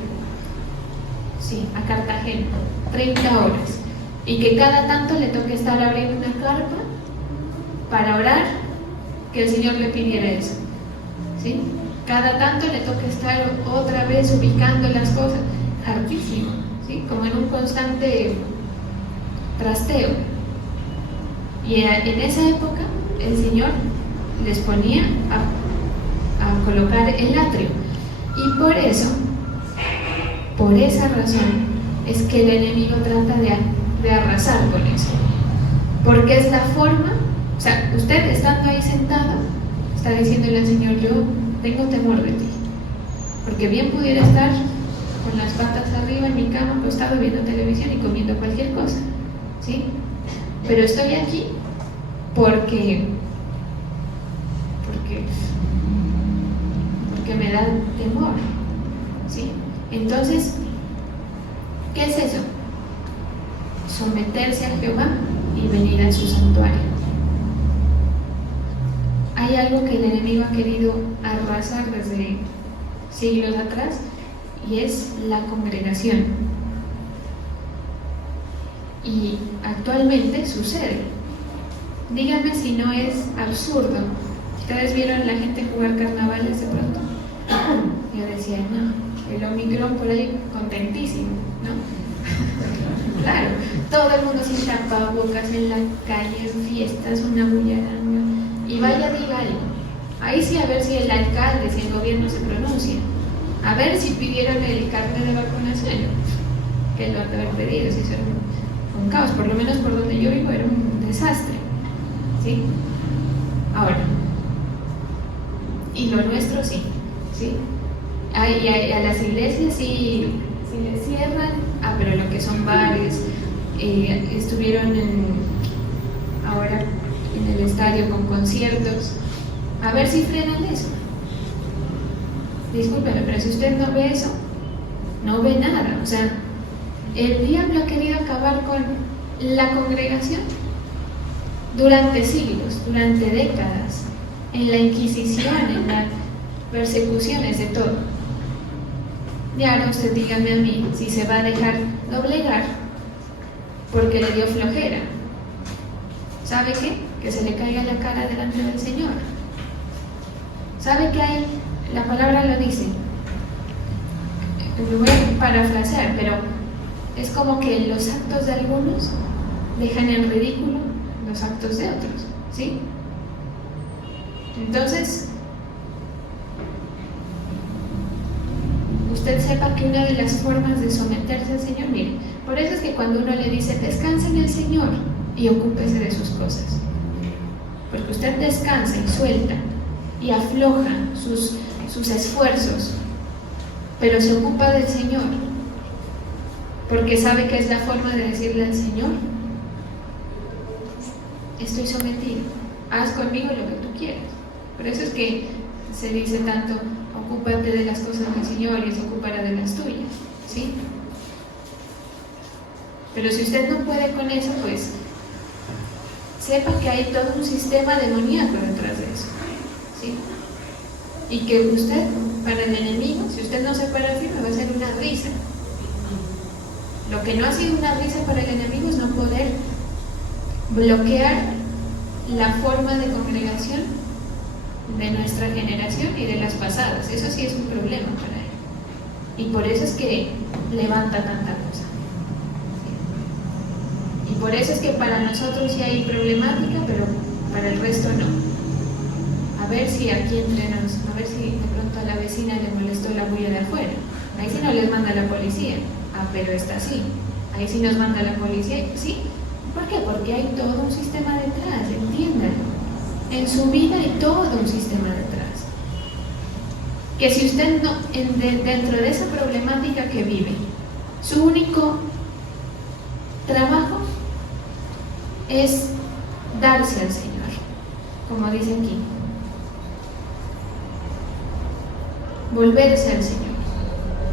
sí, a Cartagena, 30 horas, y que cada tanto le toque estar abriendo una carpa para orar, que el Señor le pidiera eso, ¿sí? Cada tanto le toca estar otra vez ubicando las cosas, hartísimo, ¿sí? Como en un constante trasteo. Y en esa época el Señor les ponía a colocar el atrio, y por esa razón es que el enemigo trata de arrasar con eso, porque es la forma. O sea, usted estando ahí sentado está diciéndole al Señor: yo tengo temor de ti, porque bien pudiera estar con las patas arriba en mi cama, acostado viendo televisión y comiendo cualquier cosa, ¿sí? Pero estoy aquí porque me da temor, ¿sí? Entonces, ¿qué es eso? Someterse a Jehová y venir a su santuario. Hay algo que el enemigo ha querido arrasar desde siglos atrás, y es la congregación. Y actualmente sucede. Díganme si no es absurdo. ¿Ustedes vieron la gente jugar carnavales de pronto? Yo decía: no, el Omicron por ahí contentísimo, ¿no? Claro, todo el mundo sin tapabocas en la calle, en fiestas, una bullaranga. Y vaya, diga algo. Ahí sí, a ver si el alcalde, si el gobierno se pronuncia. A ver si pidieron el carnet de vacunación. Que lo han de haber pedido, si eso era un caos. Por lo menos por donde yo vivo era un desastre, ¿sí? Ahora, y lo nuestro sí, ¿sí? A las iglesias sí les cierran, pero lo que son bares, estuvieron ahora en el estadio con conciertos, a ver si frenan eso. Discúlpeme, pero si usted no ve eso, no ve nada. O sea, el diablo ha querido acabar con la congregación durante siglos, durante décadas, en la Inquisición, en las persecuciones, de todo. Y ahora usted dígame a mí si se va a dejar doblegar porque le dio flojera. ¿Sabe qué? Que se le caiga la cara delante del Señor. ¿Sabe qué hay? La palabra lo dice. Lo voy a parafrasear, pero es como que los actos de algunos dejan en ridículo los actos de otros, ¿sí? Entonces, usted sepa que una de las formas de someterse al Señor, mire, por eso es que cuando uno le dice: descansa en el Señor y ocúpese de sus cosas, porque usted descansa y suelta y afloja sus esfuerzos, pero se ocupa del Señor, porque sabe que es la forma de decirle al Señor: estoy sometido, haz conmigo lo que tú quieras. Por eso es que se dice tanto, ocúpate de las cosas del Señor y se ocupará de las tuyas, ¿sí? Pero si usted no puede con eso, pues sepa que hay todo un sistema demoníaco detrás de eso, ¿sí? Y que usted, para el enemigo, si usted no se para firme, va a ser una risa. Lo que no ha sido una risa para el enemigo es no poder bloquear la forma de congregación de nuestra generación y de las pasadas. Eso sí es un problema para él. Y por eso es que levanta tanta cosa. Y por eso es que para nosotros sí hay problemática, pero para el resto no. A ver si aquí entre nos, a ver si de pronto a la vecina le molestó la bulla de afuera. Ahí sí no les manda la policía. Ah, pero esta sí. Ahí sí nos manda la policía. Sí. ¿Por qué? Porque hay todo un sistema detrás, entiéndanlo. En su vida hay todo un sistema detrás. Que si usted no, dentro de esa problemática que vive, su único trabajo es darse al Señor, como dice aquí. Volverse al Señor,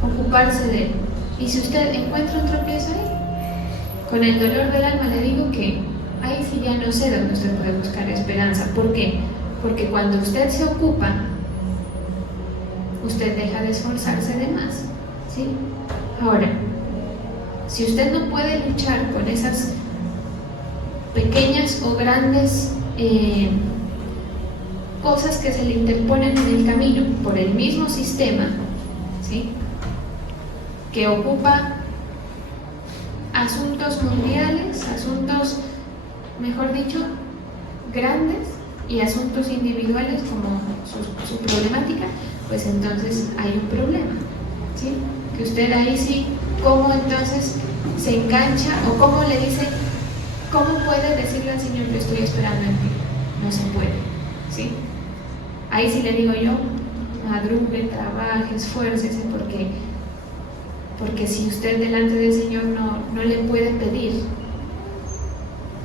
ocuparse de Él. Y si usted encuentra un tropiezo ahí, con el dolor del alma le digo que ahí sí ya no sé dónde usted puede buscar esperanza. ¿Por qué? Porque cuando usted se ocupa, usted deja de esforzarse de más, ¿sí? Ahora, si usted no puede luchar con esas pequeñas o grandes cosas que se le interponen en el camino por el mismo sistema, ¿sí?, que ocupa asuntos mundiales, asuntos, mejor dicho, grandes, y asuntos individuales como su problemática, pues entonces hay un problema, ¿sí? Que usted ahí sí, ¿cómo entonces se engancha o cómo le dice, cómo puede decirle al Señor que estoy esperando en ti? No se puede, ¿sí? Ahí sí le digo yo, madrugue, trabaje, esfuércese, porque si usted delante del Señor no le puede pedir.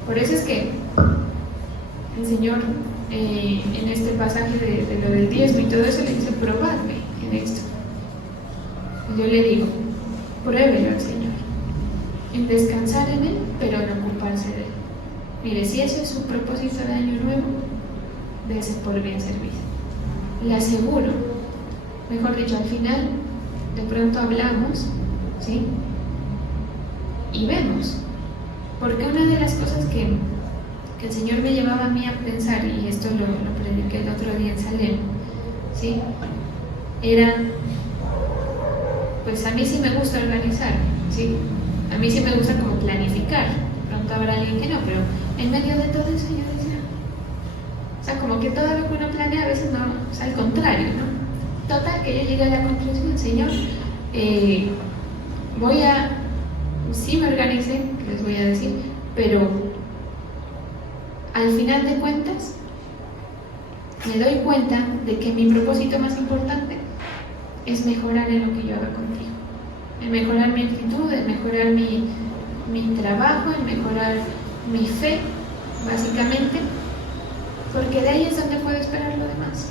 Por eso es que el Señor en este pasaje de lo del diezmo y todo eso le dice, probadme en esto. Yo le digo, pruébelo al Señor, en descansar en Él, pero en ocuparse de Él. Mire, si eso es su propósito de año nuevo, dése por bien servido. Le aseguro, mejor dicho, al final de pronto hablamos, ¿sí?, y vemos, porque una de las cosas que el Señor me llevaba a mí a pensar, y esto lo prediqué el otro día en Salem, ¿sí?, era, pues a mí sí me gusta organizar, ¿sí?, a mí sí me gusta como planificar. De pronto habrá alguien que no, pero en medio de todo eso yo decía, o sea, como que todo lo que uno planea a veces no, o sea, al contrario, ¿no? Total, que yo llegué a la conclusión, Señor, sí me organicé, les voy a decir, pero al final de cuentas me doy cuenta de que mi propósito más importante es mejorar en lo que yo haga contigo, en mejorar mi actitud, en mejorar mi trabajo, en mejorar mi fe, básicamente, porque de ahí es donde puedo esperar lo demás.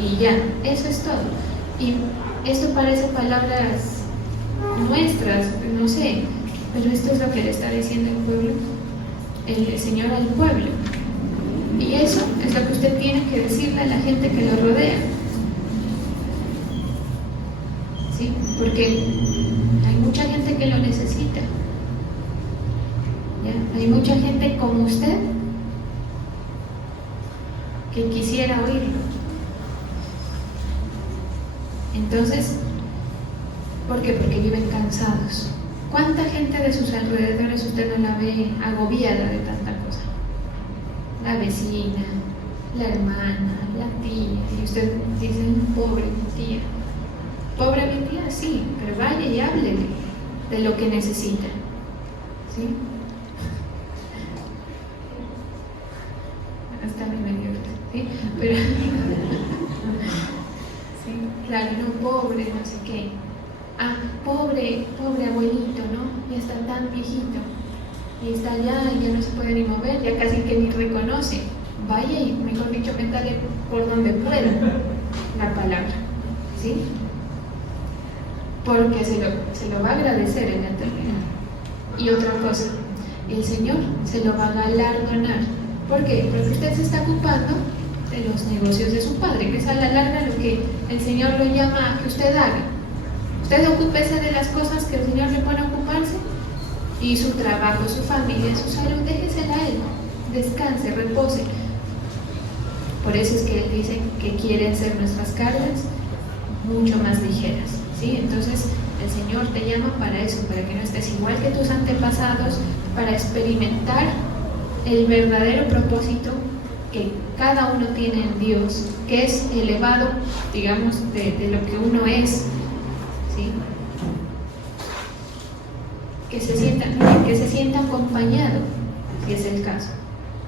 Y ya, eso es todo. Y esto parece palabras nuestras, no sé, pero esto es lo que le está diciendo el pueblo, el Señor al pueblo. Y eso es lo que usted tiene que decirle a la gente que lo rodea, ¿sí? Porque hay mucha gente que lo necesita, ¿ya? Hay mucha gente como usted que quisiera oírlo. Entonces, ¿por qué? Porque viven cansados. ¿Cuánta gente de sus alrededores usted no la ve agobiada de tanta cosa? La vecina, la hermana, la tía, y usted dice, pobre mi tía. Pobre mi tía, sí, pero vaya y háblele de lo que necesita, ¿sí? Hasta me dio, ¿sí? Pero sí, claro, no, pobre, no sé qué. Ah, pobre abuelito, ¿no? Ya está tan viejito. y está allá y ya no se puede ni mover, ya casi que ni reconoce. Vaya y, mejor dicho, métale por donde pueda la palabra, ¿sí? Porque se lo va a agradecer en la eternidad. Y otra cosa, el Señor se lo va a galardonar. ¿Por qué? Porque usted se está ocupando de los negocios de su padre, que es a la larga lo que el Señor lo llama a que usted haga. Usted ocúpese de las cosas que el Señor le pone a ocuparse, y su trabajo, su familia, su salud, déjesela a Él, descanse, repose. Por eso es que Él dice que quiere hacer nuestras cargas mucho más ligeras, ¿sí? Entonces el Señor te llama para eso, para que no estés igual que tus antepasados, para experimentar el verdadero propósito que cada uno tiene en Dios, que es elevado, digamos, de lo que uno es, ¿sí? Que se sienta acompañado, si es el caso,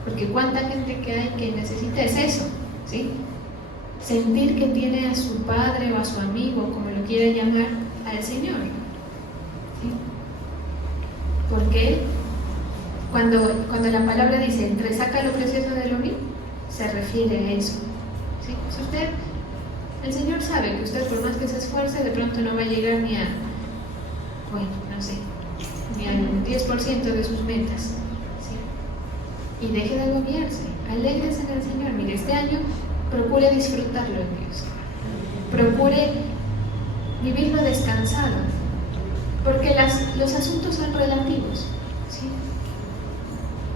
porque cuánta gente que hay que necesita es eso, ¿sí? Sentir que tiene a su padre o a su amigo, como lo quiera llamar, al Señor, ¿sí? Porque cuando la palabra dice resaca lo precioso de lo mío, se refiere a eso, ¿sí? Pues el Señor sabe que usted, por más que se esfuerce, de pronto no va a llegar ni al 10% de sus metas, ¿sí? Y deje de agobiarse, alégrese en el Señor. Mire, este año procure disfrutarlo en Dios, procure vivirlo descansado, porque los asuntos son relativos, ¿sí?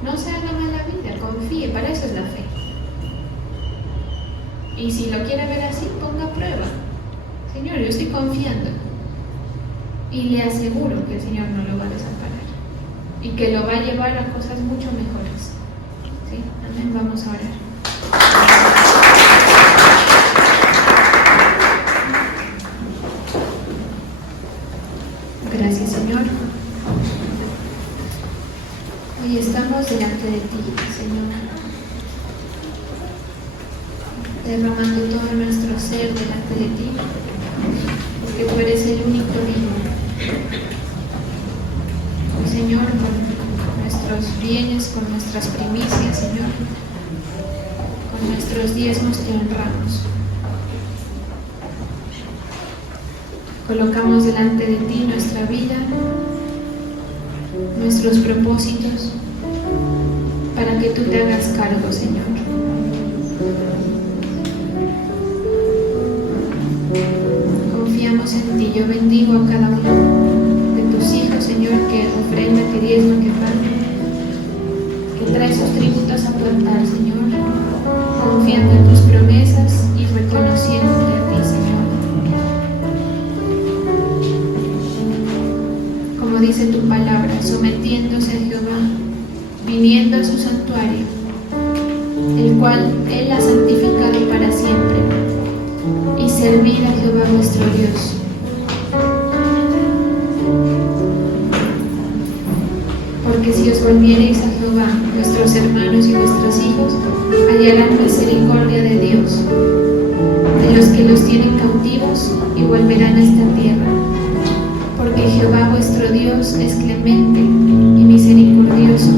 No se haga mala vida, confíe, para eso es la fe. Y si lo quiere ver así, ponga a prueba. Señor, yo estoy confiando, y le aseguro que el Señor no lo va a desamparar y que lo va a llevar a cosas mucho mejores, ¿sí? Amén. Vamos a orar. Gracias, Señor. Hoy estamos delante de ti, Señor, derramando todo nuestro ser delante de ti, porque tú eres el único digno. Hoy, Señor, con nuestros bienes, con nuestras primicias, Señor, con nuestros diezmos te honramos. Colocamos delante de ti nuestra vida, nuestros propósitos, para que tú te hagas cargo, Señor. Confiamos en ti. Yo bendigo a cada uno de tus hijos, Señor, que ofrenda, que diezma, que paga, que trae sus tributos a tu altar, Señor, confiando en tus promesas y reconociéndote a ti, Señor. Como dice tu palabra, sometiéndose a Jehová, viniendo a su santuario, el cual Él ha santificado para siempre, y servir a Jehová nuestro Dios. Porque si os volviereis a Jehová, vuestros hermanos y vuestros hijos hallarán misericordia de Dios, de los que los tienen cautivos, y volverán a esta tierra. Porque Jehová vuestro Dios es clemente y misericordioso,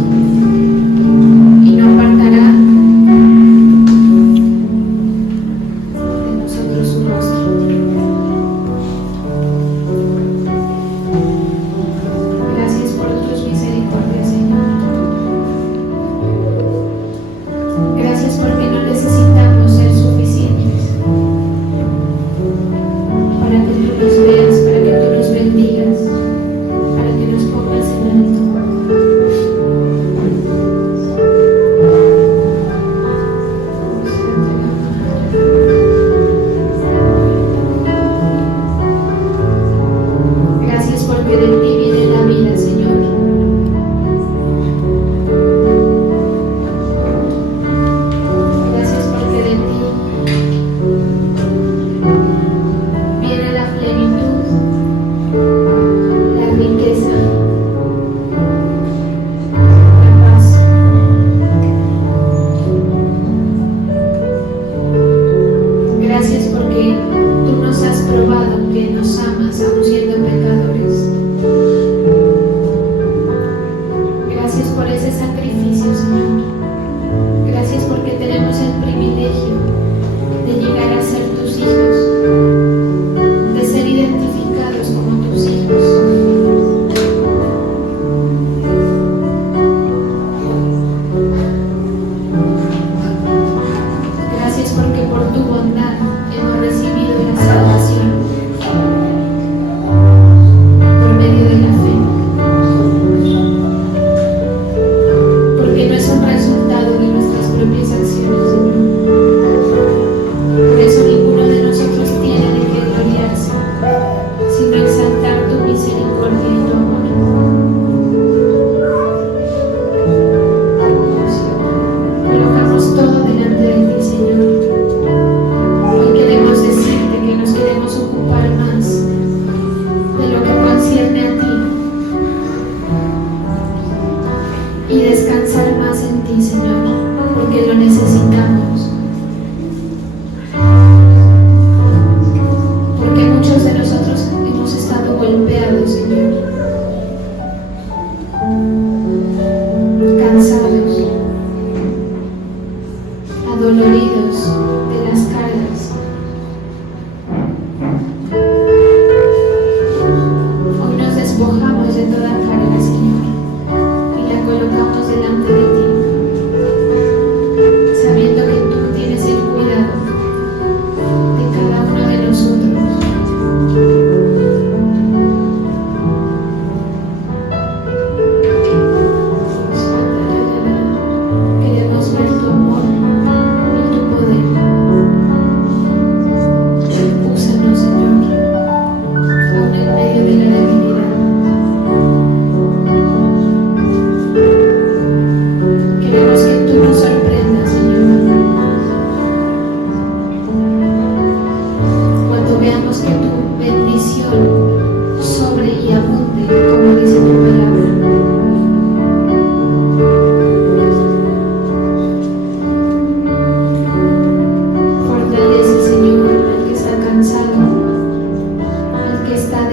y no apartará de nosotros su rostro. Gracias por tus misericordias, Señor. Gracias porque no necesitamos ser suficientes para que tú nos veas, para que tú nos bendigas, para que nos pongas en alto.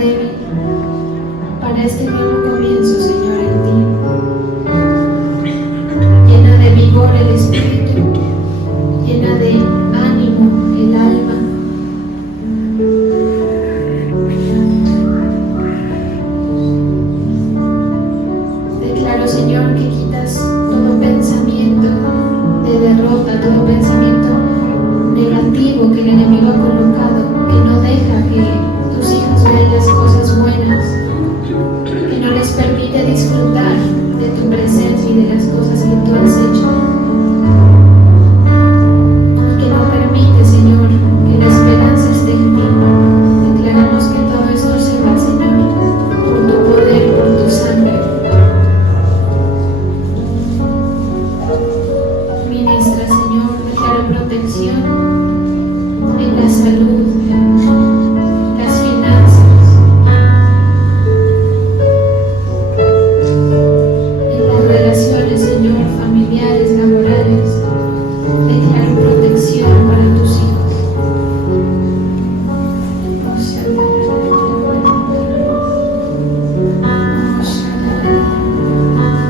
débil para este nuevo comienzo, Señor, en ti. Llena de vigor el espíritu, llena de ánimo el alma. Declaro, Señor, que quitas todo pensamiento de derrota, todo pensamiento negativo que el enemigo ha colocado, que no deja que tus hijos vean las cosas buenas, que no les permite disfrutar de tu presencia y de las cosas que tú has hecho, que no permite, Señor, que la esperanza esté en ti. Declaramos que todo esto se va, Señor, por tu poder, por tu sangre. Ministra, Señor, declaro protección en la salud, en las finanzas, en las relaciones, Señor, familiares, laborales. Declaro protección para tus hijos.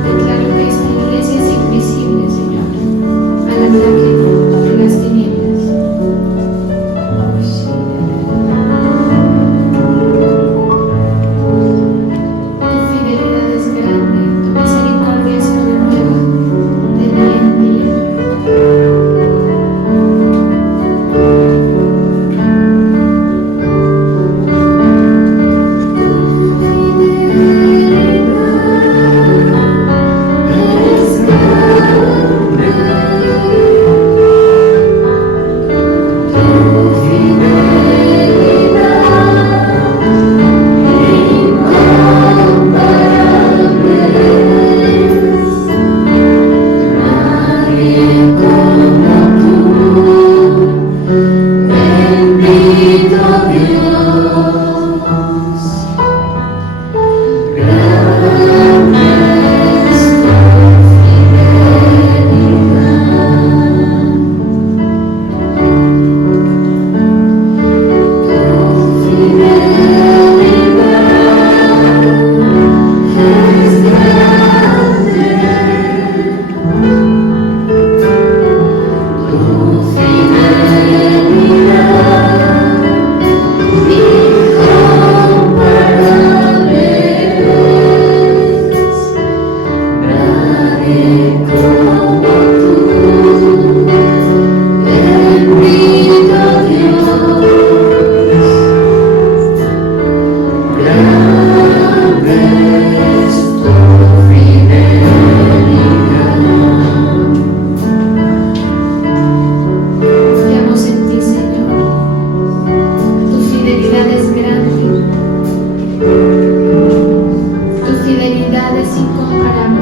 Declaro que esta iglesia es invisible, Señor, al ataque de las tinieblas. Tu fidelidad es grande, tu misericordia es nueva de día en día. Confiamos en ti, Señor. Tu fidelidad es grande. Tu fidelidad es incomparable.